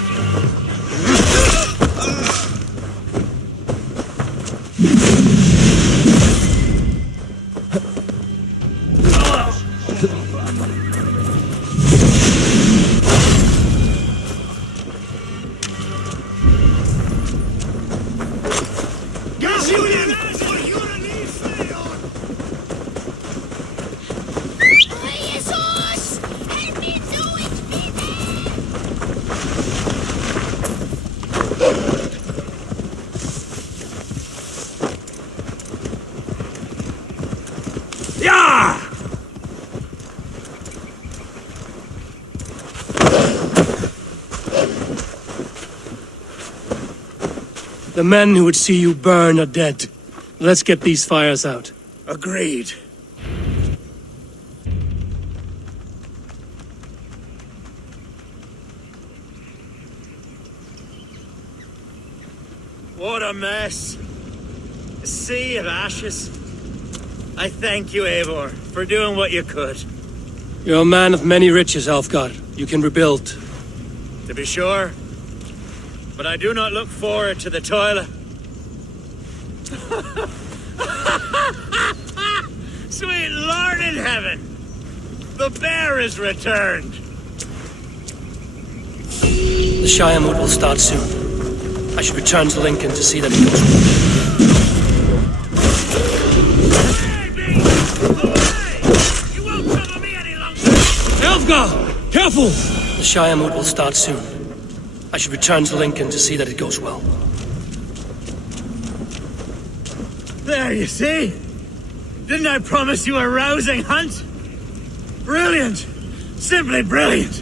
The men who would see you burn are dead. Let's get these fires out. Agreed. What a mess. A sea of ashes. I thank you, Eivor, for doing what you could. You're a man of many riches, Elfgar. You can rebuild. To be sure. But I do not look forward to the toil. Sweet Lord in heaven! The bear is returned! The Shire moot will start soon. I should return to Lincoln to see that it goes well. You won't trouble me any longer! Elfgar! Careful! The Shire moot will start soon. I should return to Lincoln to see that it goes well. There, you see? Didn't I promise you a rousing hunt? Brilliant! Simply brilliant!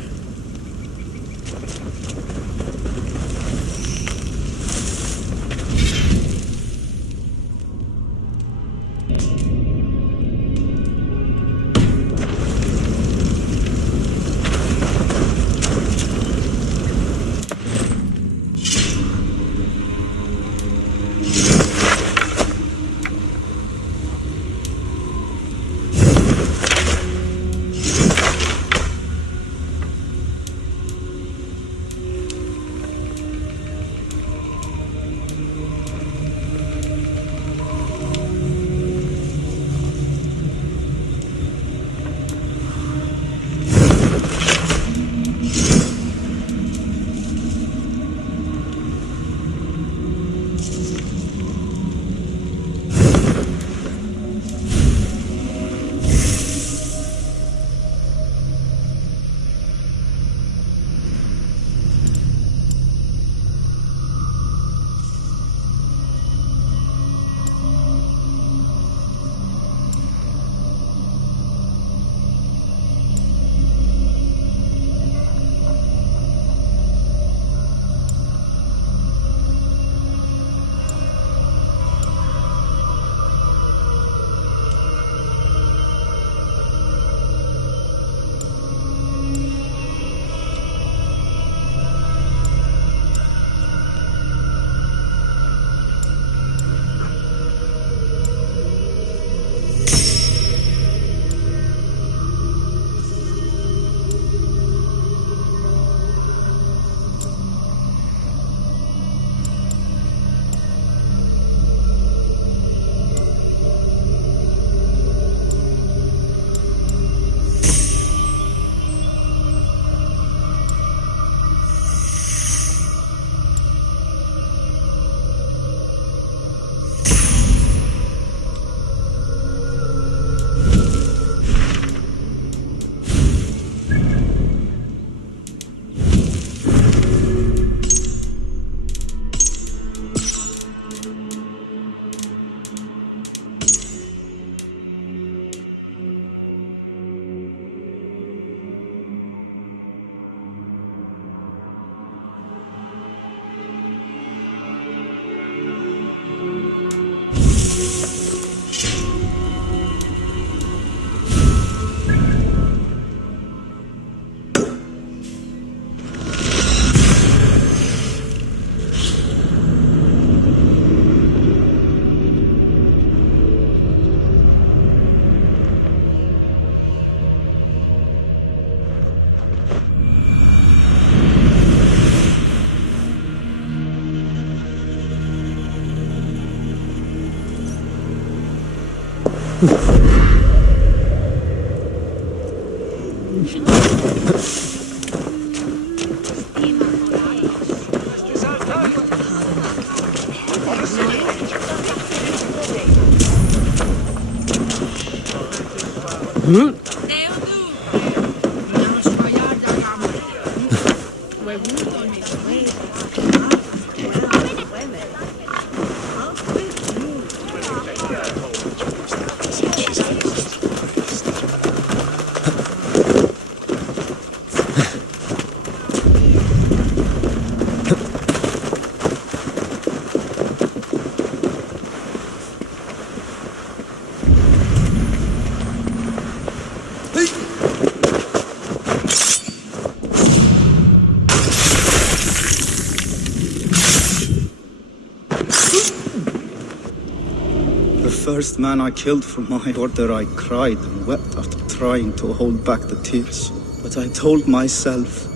The first man I killed for my order, I cried and wept after trying to hold back the tears. But I told myself,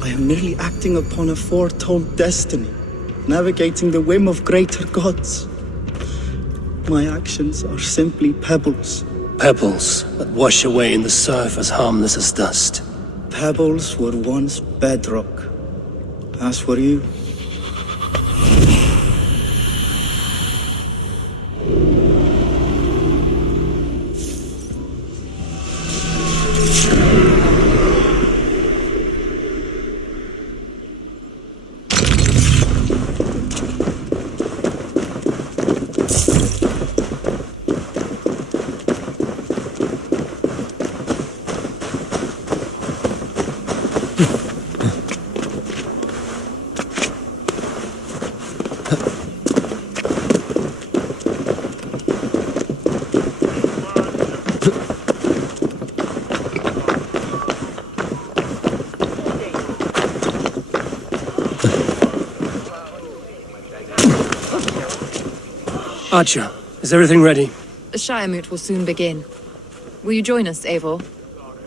I am merely acting upon a foretold destiny, navigating the whim of greater gods. My actions are simply pebbles. Pebbles that wash away in the surf as harmless as dust. Pebbles were once bedrock, as were you. Archer, is everything ready? The Shiremoot will soon begin. Will you join us, Eivor?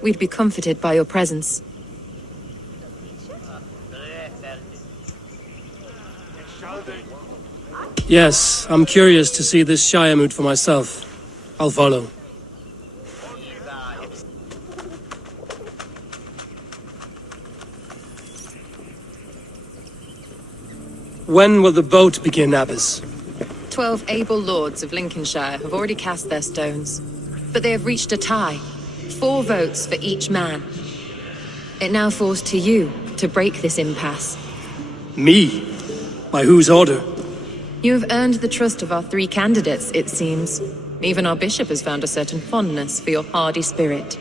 We'd be comforted by your presence. Yes, I'm curious to see this Shiremoot for myself. I'll follow. When will the boat begin, Abbess? 12 able lords of Lincolnshire have already cast their stones, but they have reached a tie. 4 votes for each man. It now falls to you to break this impasse. Me? By whose order? You have earned the trust of our 3 candidates, it seems. Even our bishop has found a certain fondness for your hardy spirit.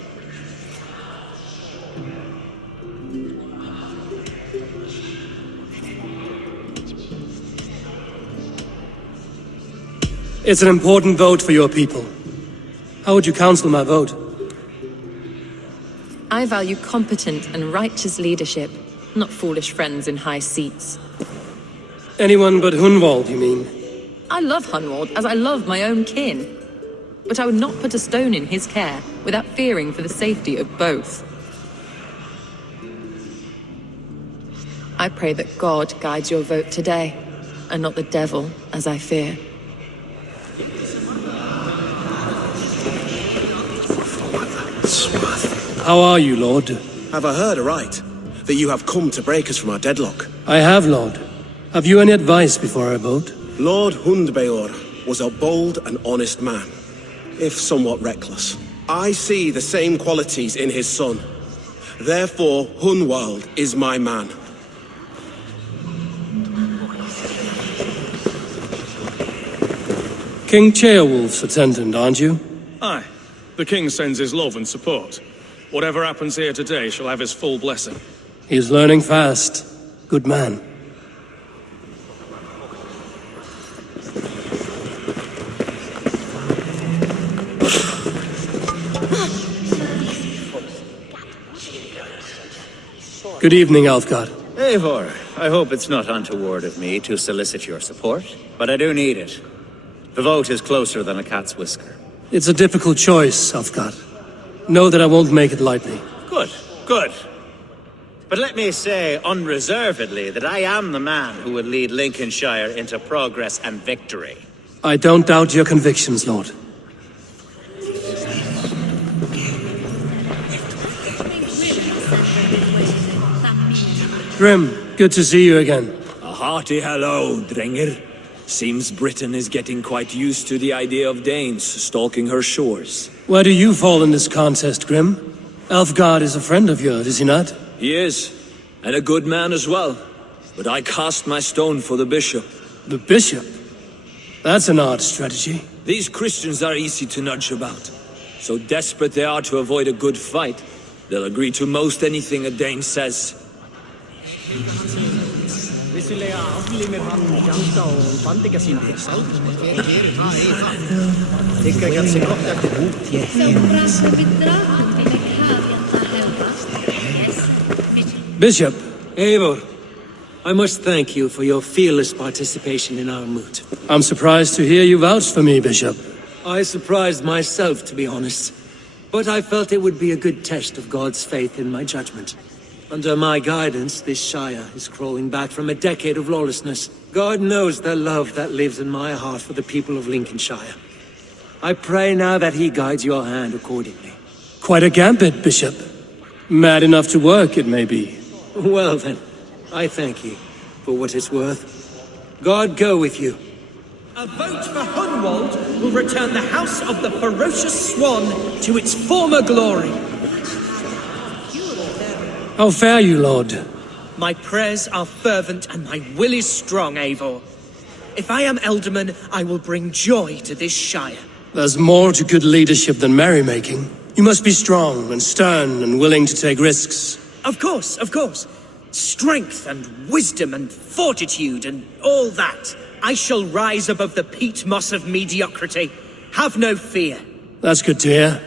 It's an important vote for your people. How would you counsel my vote? I value competent and righteous leadership, not foolish friends in high seats. Anyone but Hunwald, you mean? I love Hunwald as I love my own kin. But I would not put a stone in his care without fearing for the safety of both. I pray that God guides your vote today, and not the devil, as I fear. How are you, Lord? Have I heard aright that you have come to break us from our deadlock? I have, Lord. Have you any advice before I vote? Lord Hundbeor was a bold and honest man, if somewhat reckless. I see the same qualities in his son. Therefore, Hunwald is my man. King Ceolwulf's attendant, aren't you? Aye. The king sends his love and support. Whatever happens here today shall have his full blessing. He's learning fast. Good man. Good evening, Alfgard. Eivor, I hope it's not untoward of me to solicit your support, but I do need it. The vote is closer than a cat's whisker. It's a difficult choice, Alfgard. Know that I won't make it lightly. Good, good. But let me say unreservedly that I am the man who will lead Lincolnshire into progress and victory. I don't doubt your convictions, Lord. Grim, good to see you again. A hearty hello, Drenger. Seems Britain is getting quite used to the idea of Danes stalking her shores. Where do you fall in this contest, Grim? Alfgard is a friend of yours, is he not? He is, and a good man as well. But I cast my stone for the bishop. The bishop? That's an odd strategy. These Christians are easy to nudge about. So desperate they are to avoid a good fight, they'll agree to most anything a Dane says. Bishop. Eivor, I must thank you for your fearless participation in our moot. I'm surprised to hear you vouch for me, Bishop. I surprised myself, to be honest. But I felt it would be a good test of God's faith in my judgment. Under my guidance, this Shire is crawling back from a decade of lawlessness. God knows the love that lives in my heart for the people of Lincolnshire. I pray now that he guides your hand accordingly. Quite a gambit, Bishop. Mad enough to work, it may be. Well then, I thank you for what it's worth. God go with you. A vote for Hunwald will return the House of the Ferocious Swan to its former glory. How fare you, Lord? My prayers are fervent and my will is strong, Eivor. If I am Elderman, I will bring joy to this Shire. There's more to good leadership than merrymaking. You must be strong and stern and willing to take risks. Of course, of course. Strength and wisdom and fortitude and all that. I shall rise above the peat moss of mediocrity. Have no fear. That's good to hear.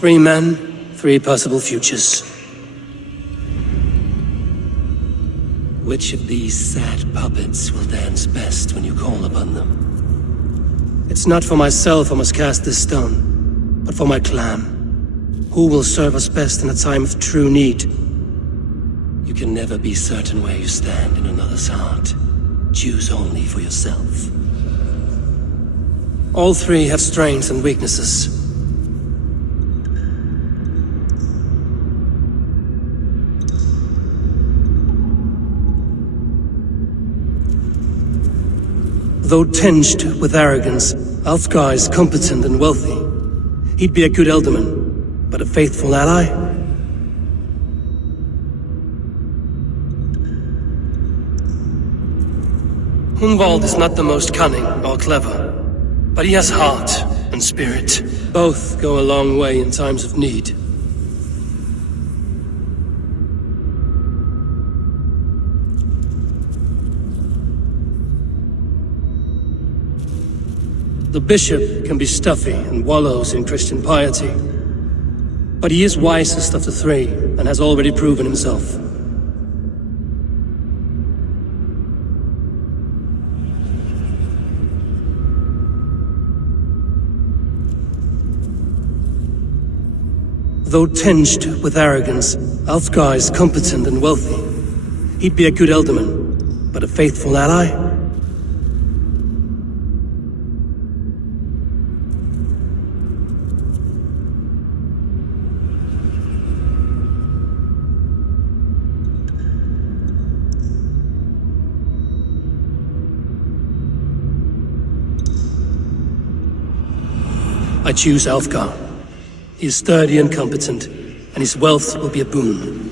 Three men, three possible futures. Which of these sad puppets will dance best when you call upon them? It's not for myself I must cast this stone, but for my clan. Who will serve us best in a time of true need? You can never be certain where you stand in another's heart. Choose only for yourself. All three have strengths and weaknesses. Though tinged with arrogance, Alfgar is competent and wealthy. He'd be a good Elderman, but a faithful ally? Hunwald is not the most cunning or clever, but he has heart and spirit. Both go a long way in times of need. The bishop can be stuffy and wallows in Christian piety, but he is wisest of the three and has already proven himself. Though tinged with arrogance, Alfgar is competent and wealthy. He'd be a good Elderman, but a faithful ally? I choose Alfgar. He is sturdy and competent, and his wealth will be a boon.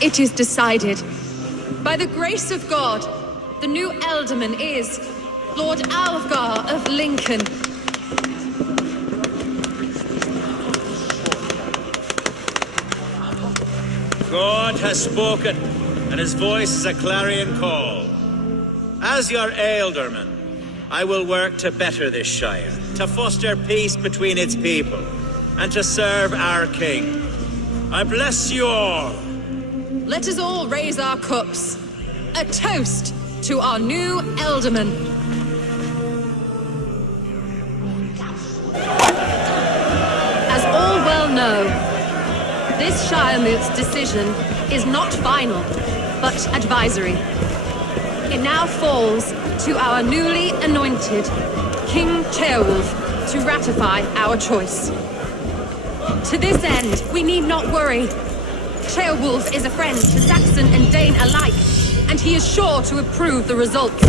It is decided. By the grace of God, the new Elderman is Lord Alfgar of Lincoln. God has spoken, and his voice is a clarion call. As your Ealdorman, I will work to better this Shire, to foster peace between its people, and to serve our king. I bless you all. Let us all raise our cups. A toast to our new Elderman. As all well know, this Shiremoot's decision is not final, but advisory. It now falls to our newly anointed King Ceolwulf to ratify our choice. To this end, we need not worry. Ceolwulf is a friend to Saxon and Dane alike, and he is sure to approve the results.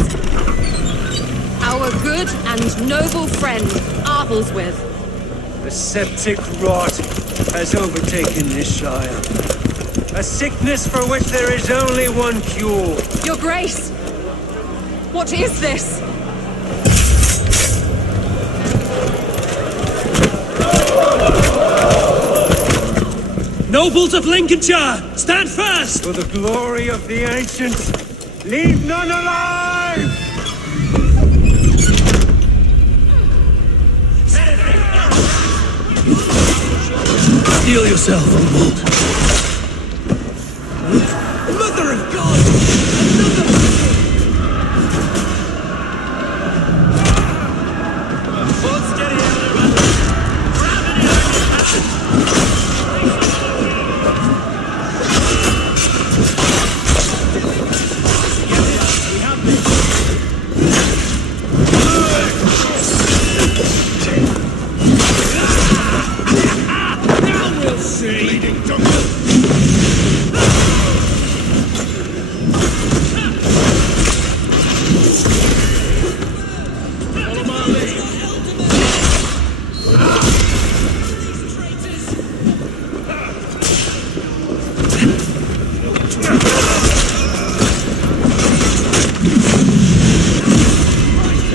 Our good and noble friend, Arbleswith. The septic rot has overtaken this shire. A sickness for which there is only one cure. Your Grace! What is this? Nobles of Lincolnshire, stand fast! For the glory of the ancients, leave none alive! Heal yourself, Humboldt. Mother of God!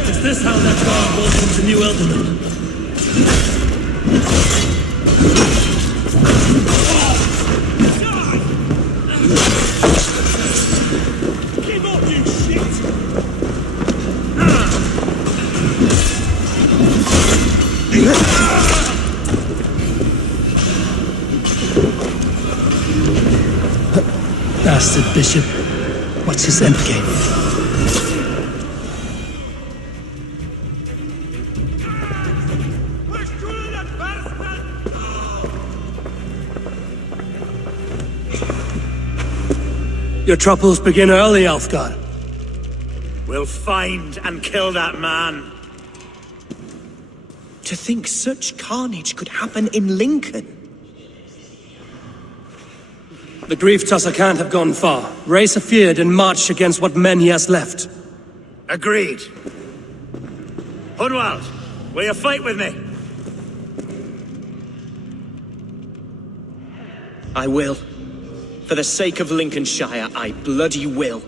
Is this how that god welcomes a new eldorman? Bastard bishop. What's his endgame? Your troubles begin early, Alfgar. We'll find and kill that man. To think such carnage could happen in Lincoln. The grief-tosser can't have gone far. Raise a feared and march against what men he has left. Agreed. Hunwald, will you fight with me? I will. For the sake of Lincolnshire, I bloody will.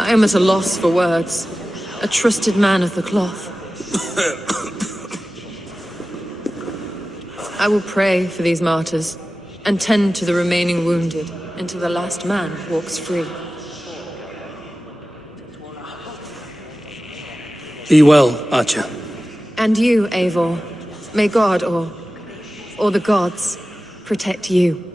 I am at a loss for words. A trusted man of the cloth. I will pray for these martyrs, and tend to the remaining wounded until the last man walks free. Be well, Archer. And you, Eivor. May God, or the gods, protect you.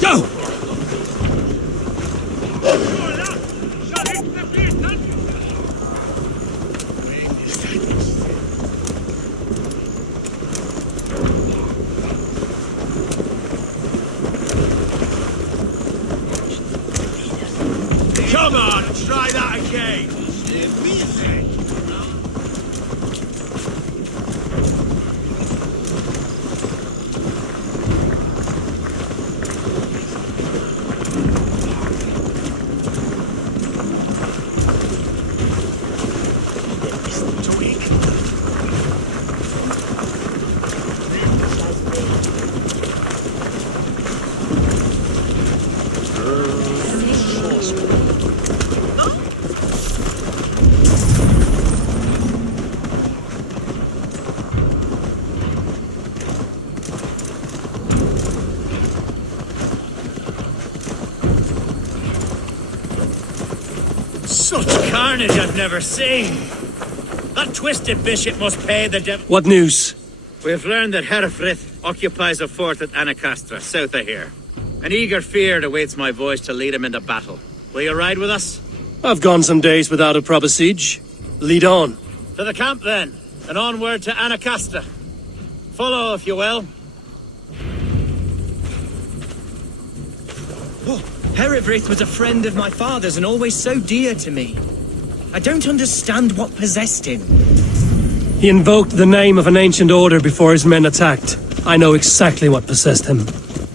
Go! Come on, try that again. carnage I've never seen. That twisted bishop must pay the devil. What news? We have learned that Herefrith occupies a fort at Anacastra, south of here. An eager fear awaits my voice to lead him into battle. Will you ride with us? I've gone some days without a proper siege. Lead on. To the camp then, and onward to Anacastra. Follow, if you will. Oh, Herefrith was a friend of my father's and always so dear to me. I don't understand what possessed him. He invoked the name of an ancient order before his men attacked. I know exactly what possessed him.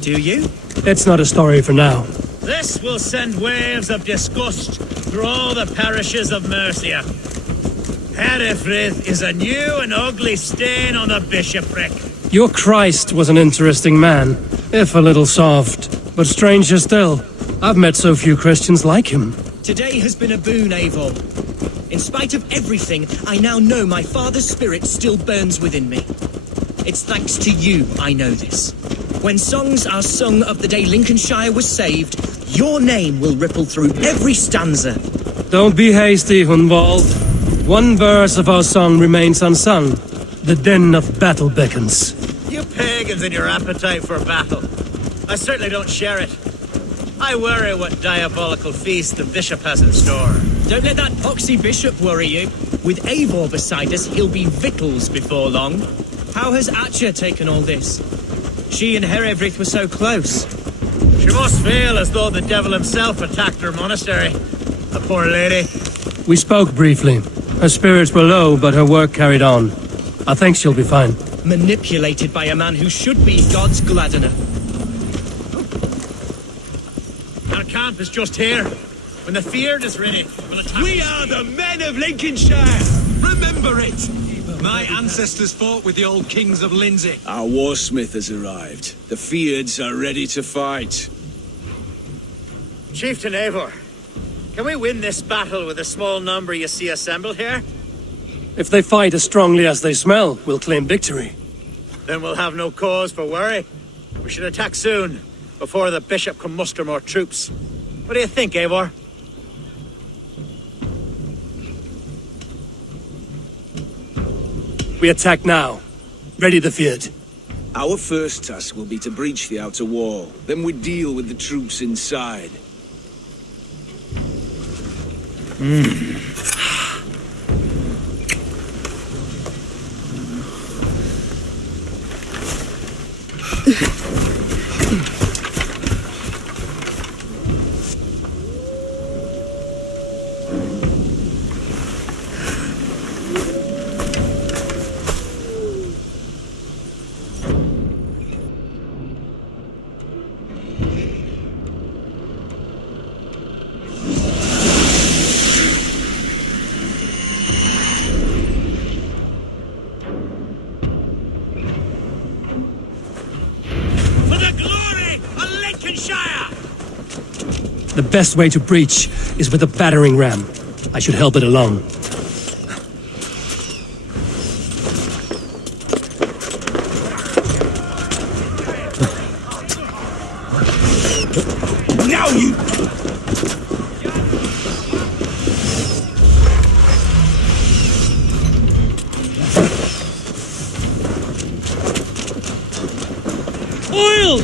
Do you? It's not a story for now. This will send waves of disgust through all the parishes of Mercia. Herefrith is a new and ugly stain on the bishopric. Your Christ was an interesting man, if a little soft. But stranger still, I've met so few Christians like him. Today has been a boon, Eivor. In spite of everything, I now know my father's spirit still burns within me. It's thanks to you I know this. When songs are sung of the day Lincolnshire was saved, your name will ripple through every stanza. Don't be hasty, Hunwald. One verse of our song remains unsung. The din of battle beckons. You pagans and your appetite for battle. I certainly don't share it. I worry what diabolical feast the bishop has in store. Don't let that poxy bishop worry you. With Eivor beside us, he'll be victuals before long. How has Atcha taken all this? She and Herefrith were so close. She must feel as though the devil himself attacked her monastery. The poor lady. We spoke briefly. Her spirits were low, but her work carried on. I think she'll be fine. Manipulated by a man who should be God's gladdener. Our camp is just here. When the feared is ready, we'll attack. We are the men of Lincolnshire! Remember it! My ancestors fought with the old kings of Lindsey. Our warsmith has arrived. The Feards are ready to fight. Chieftain Eivor, can we win this battle with the small number you see assembled here? If they fight as strongly as they smell, we'll claim victory. Then we'll have no cause for worry. We should attack soon, before the bishop can muster more troops. What do you think, Eivor? We attack now. Ready the Feared. Our first task will be to breach the outer wall. Then we deal with the troops inside. The best way to breach is with a battering ram. I should help it along. Now you... Oil!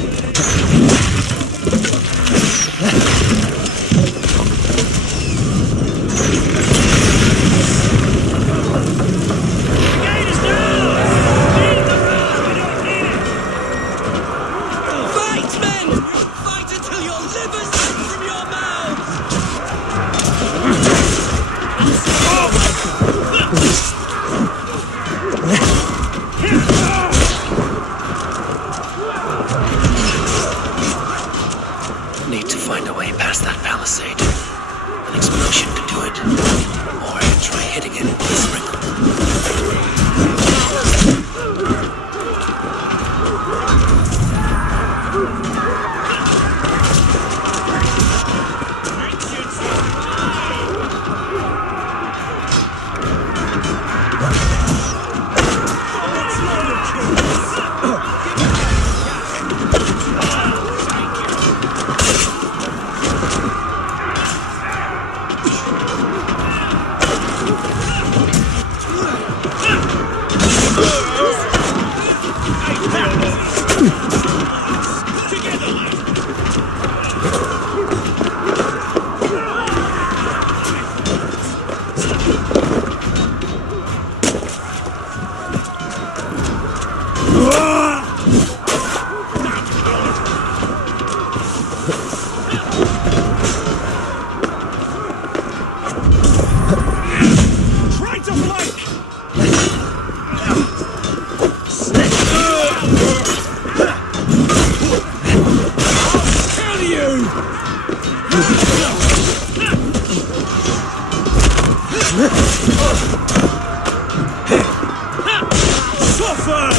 A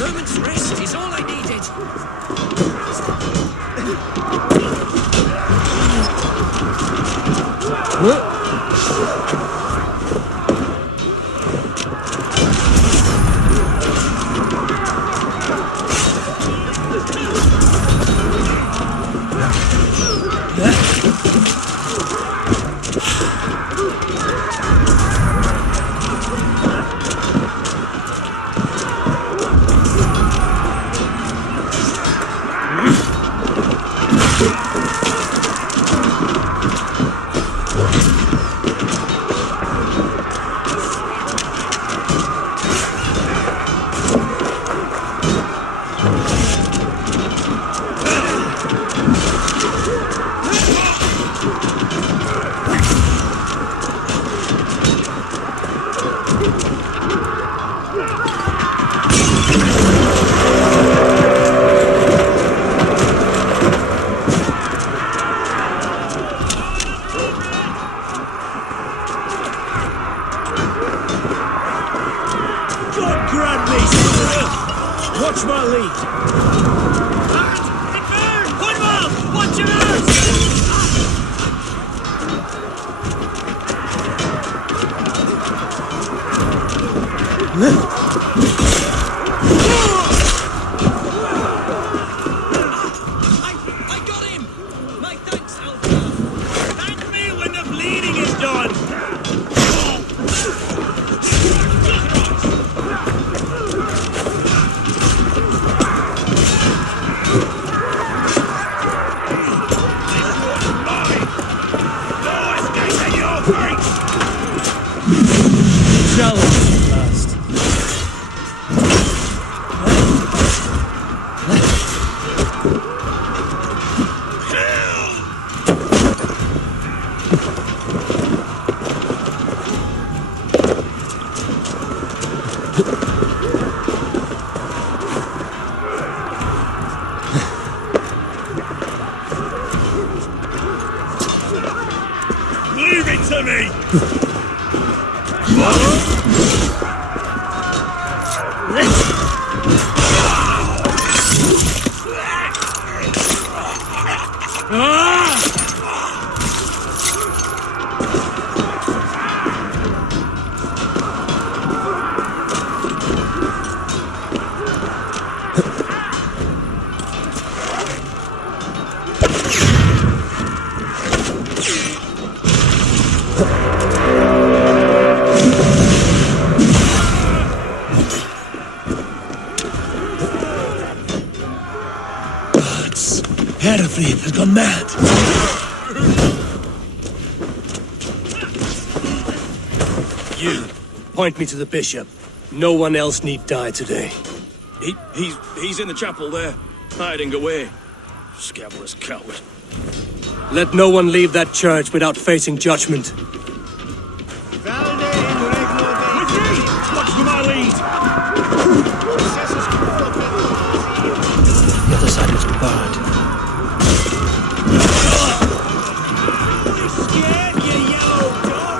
moment's rest is all I needed. Watch my lead. Cornwall, watch your I got him! My thanks, Alpha. Thank me when the bleeding is done. Challenge last. Leave it to me. Hereford has gone mad. You, point me to the bishop. No one else need die today. He's in the chapel there, hiding away. Scabrous coward. Let no one leave that church without facing judgment. With me! Watch for my lead! The other side must be barred. You scared, you yellow dog?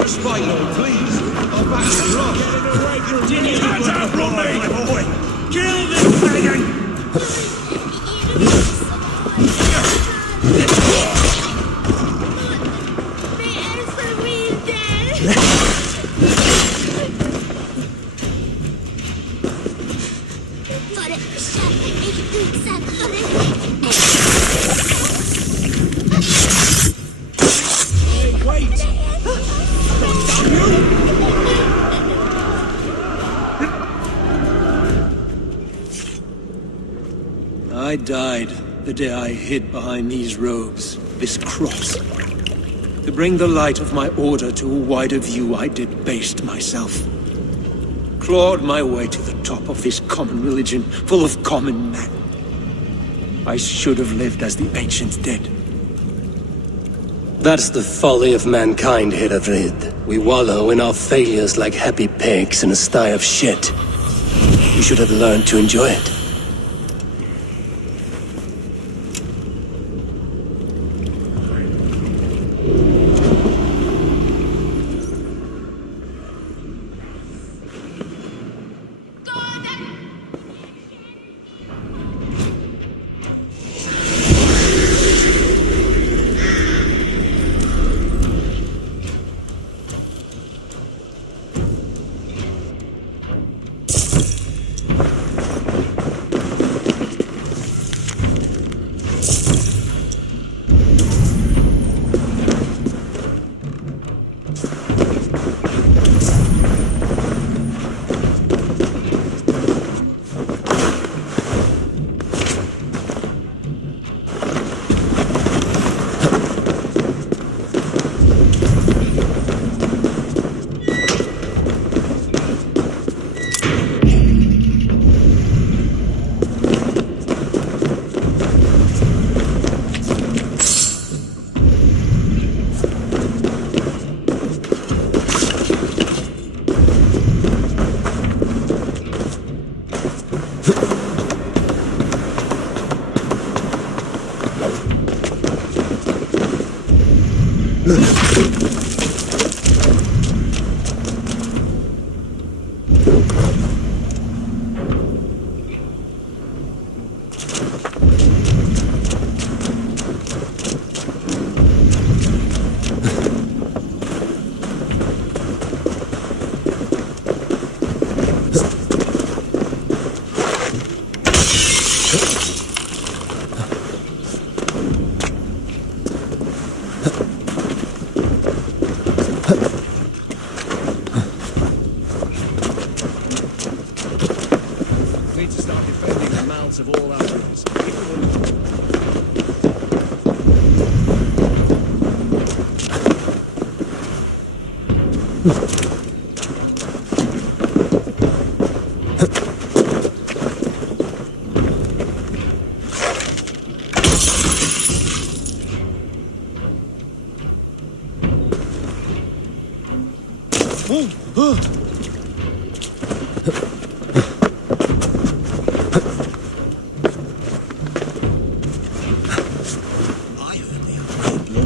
Respite, Lord, please. I'll back you up. Continue to out from me! Boy. Kill this pagan! Hey, wait! I died the day I hid behind these robes, this cross. To bring the light of my order to a wider view, I debased myself. Clawed my way to the top of this common religion, full of common men. I should have lived as the ancients did. That's the folly of mankind, Hereford. We wallow in our failures like happy pigs in a sty of shit. You should have learned to enjoy it. Of all outlaws.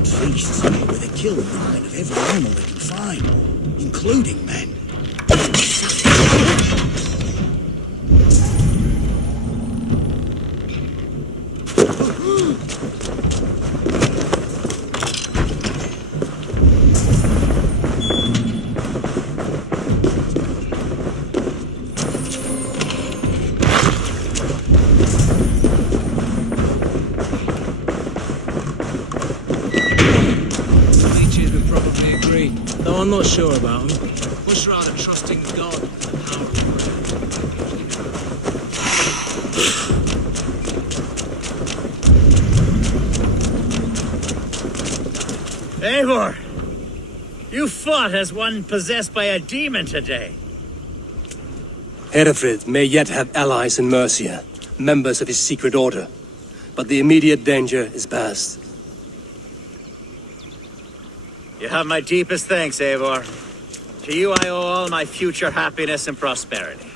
Feasts where they kill the kind of every animal they can find, including men. Though I'm not sure about him. Much rather trusting God than the power of prayer. Eivor! You fought as one possessed by a demon today. Herefrid may yet have allies in Mercia, members of his secret order, but the immediate danger is past. You have my deepest thanks, Eivor. To you I owe all my future happiness and prosperity.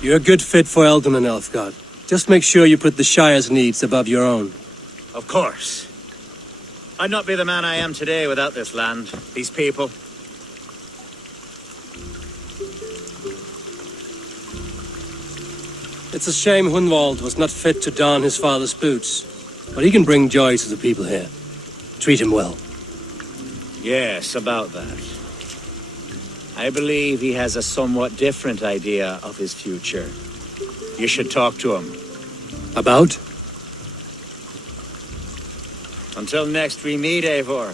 You're a good fit for Eldon and Elfgard. Just make sure you put the Shire's needs above your own. Of course. I'd not be the man I am today without this land, these people. It's a shame Hunwald was not fit to don his father's boots, but he can bring joy to the people here. Treat him well. Yes, about that. I believe he has a somewhat different idea of his future. You should talk to him. About? Until next we meet, Eivor.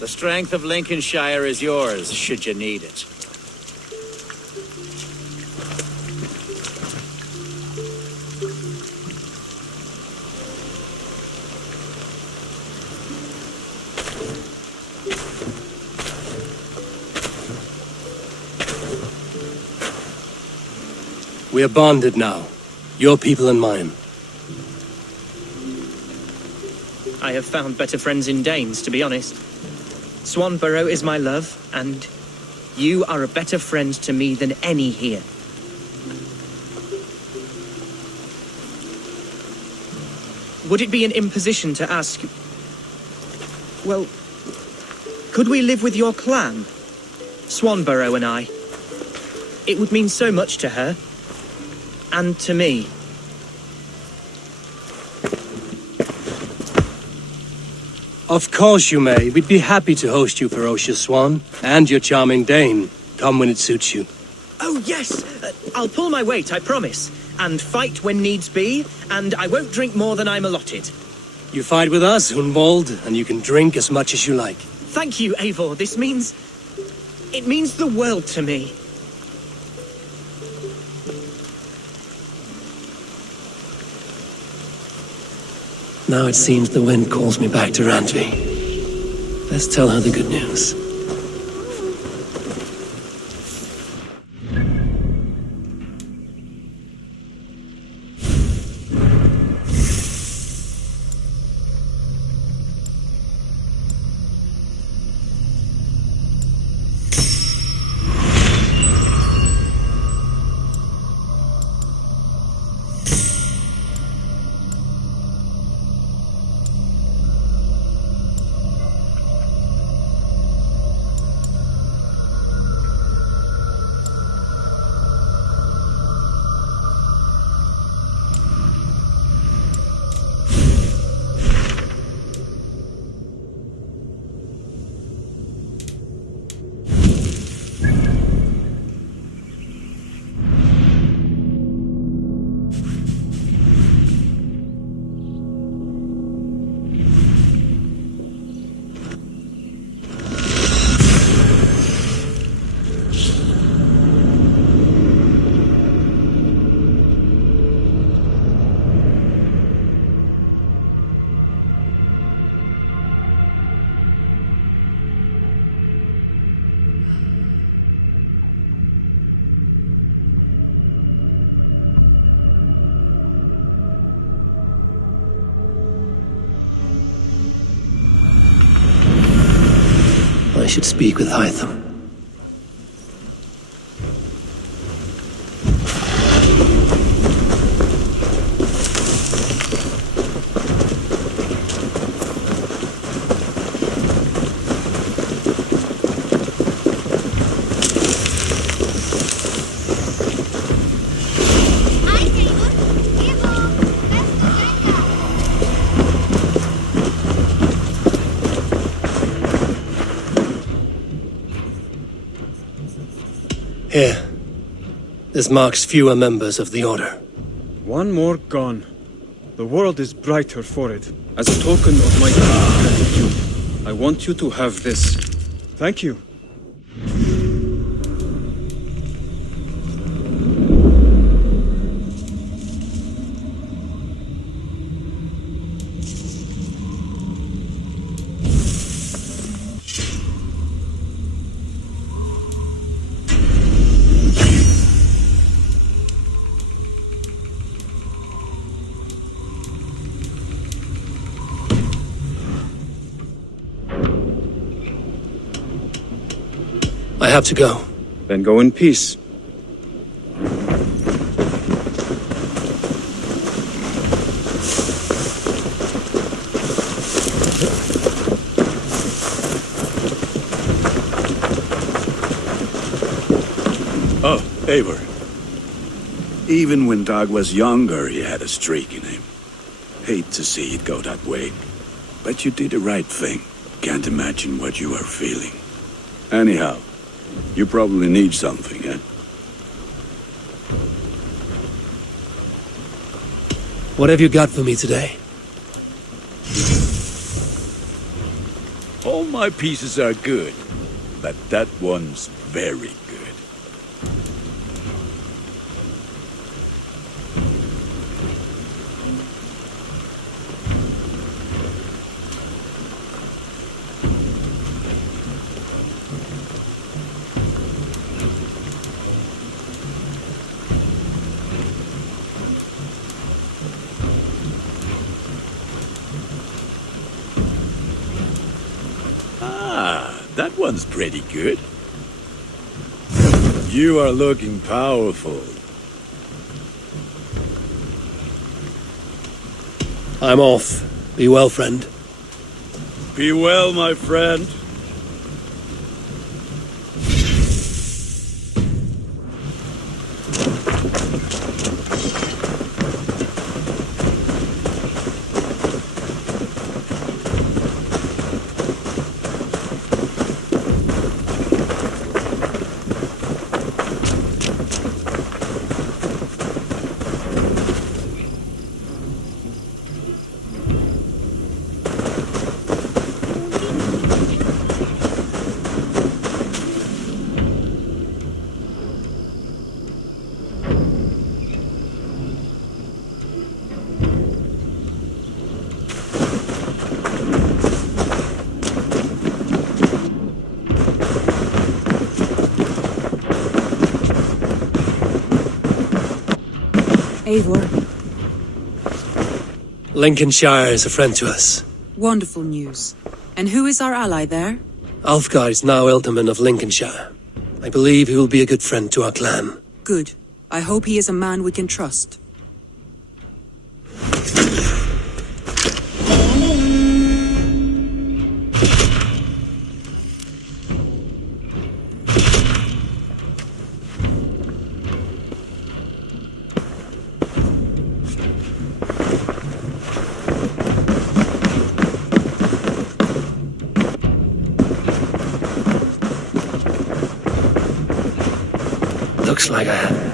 The strength of Lincolnshire is yours, should you need it. We are bonded now. Your people and mine. I have found better friends in Danes, to be honest. Swanborough is my love, and you are a better friend to me than any here. Would it be an imposition to ask... Well, could we live with your clan? Swanborough and I. It would mean so much to her. And to me. Of course you may. We'd be happy to host you, ferocious Swan. And your charming Dane. Come when it suits you. Oh, yes! I'll pull my weight, I promise. And fight when needs be, and I won't drink more than I'm allotted. You fight with us, Hunwald, and you can drink as much as you like. Thank you, Eivor. This means... it means the world to me. Now it seems the wind calls me back to Randvi. Let's tell her the good news. I should speak with Hytham. Here. This marks fewer members of the Order. One more gone. The world is brighter for it. As a token of my gratitude, I want you to have this. Thank you. I have to go. Then go in peace. Oh, Eivor. Even when Dag was younger, he had a streak in him. Hate to see it go that way. But you did the right thing. Can't imagine what you are feeling. Anyhow, you probably need something, eh? What have you got for me today? All my pieces are good, but that one's very good. That one's pretty good. You are looking powerful. I'm off. Be well, friend. Be well, my friend. Eivor, Lincolnshire is a friend to us. wonderful news. And who is our ally there? Alfgar is now Ealdorman of Lincolnshire. I believe he will be a good friend to our clan. Good. I hope he is a man we can trust. Looks like a...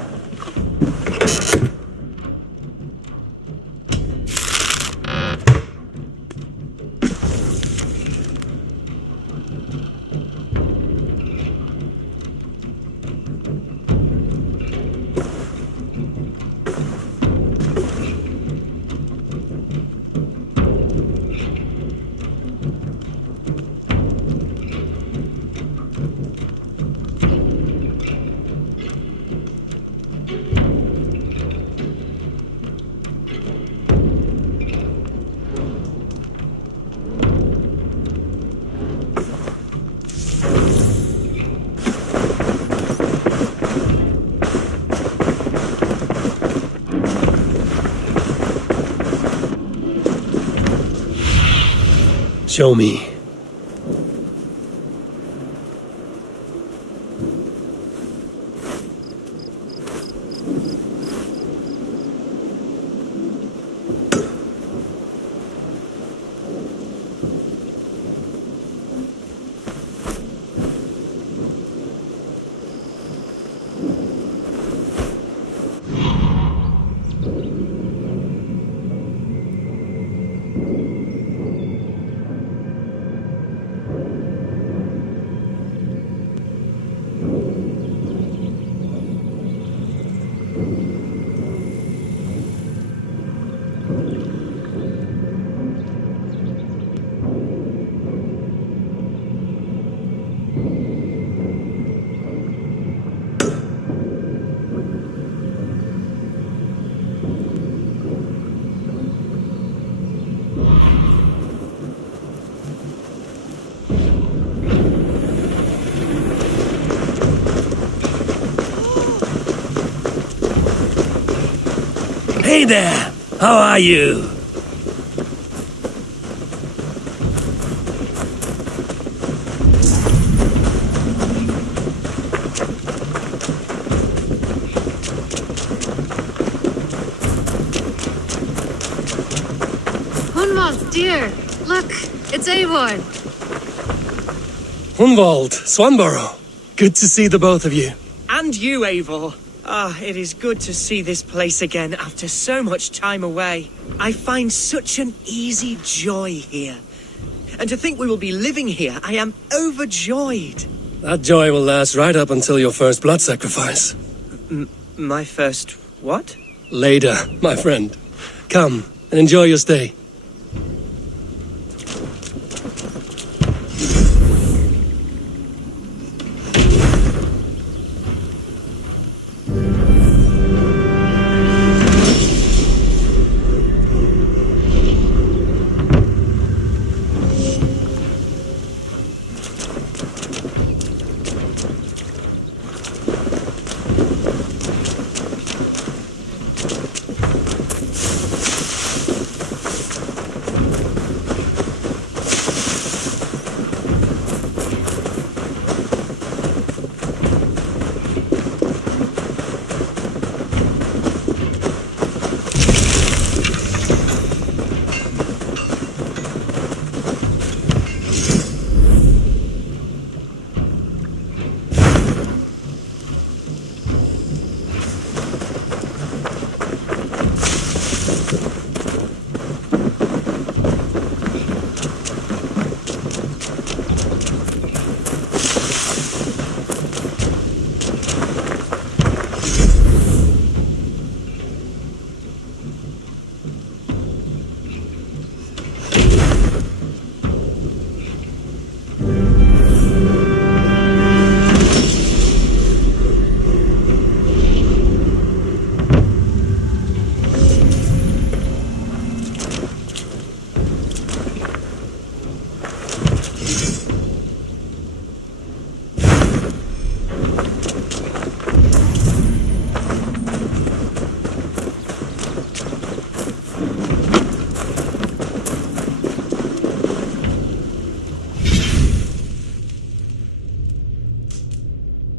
Show me. Hey there! How are you? Hunwald, dear, look, it's Eivor. Hunwald, Swanborough. Good to see the both of you. And you, Eivor. Ah, it is good to see this place again after so much time away. I find such an easy joy here. And to think we will be living here, I am overjoyed. That joy will last right up until your first blood sacrifice. My first what? Later, my friend. Come and enjoy your stay.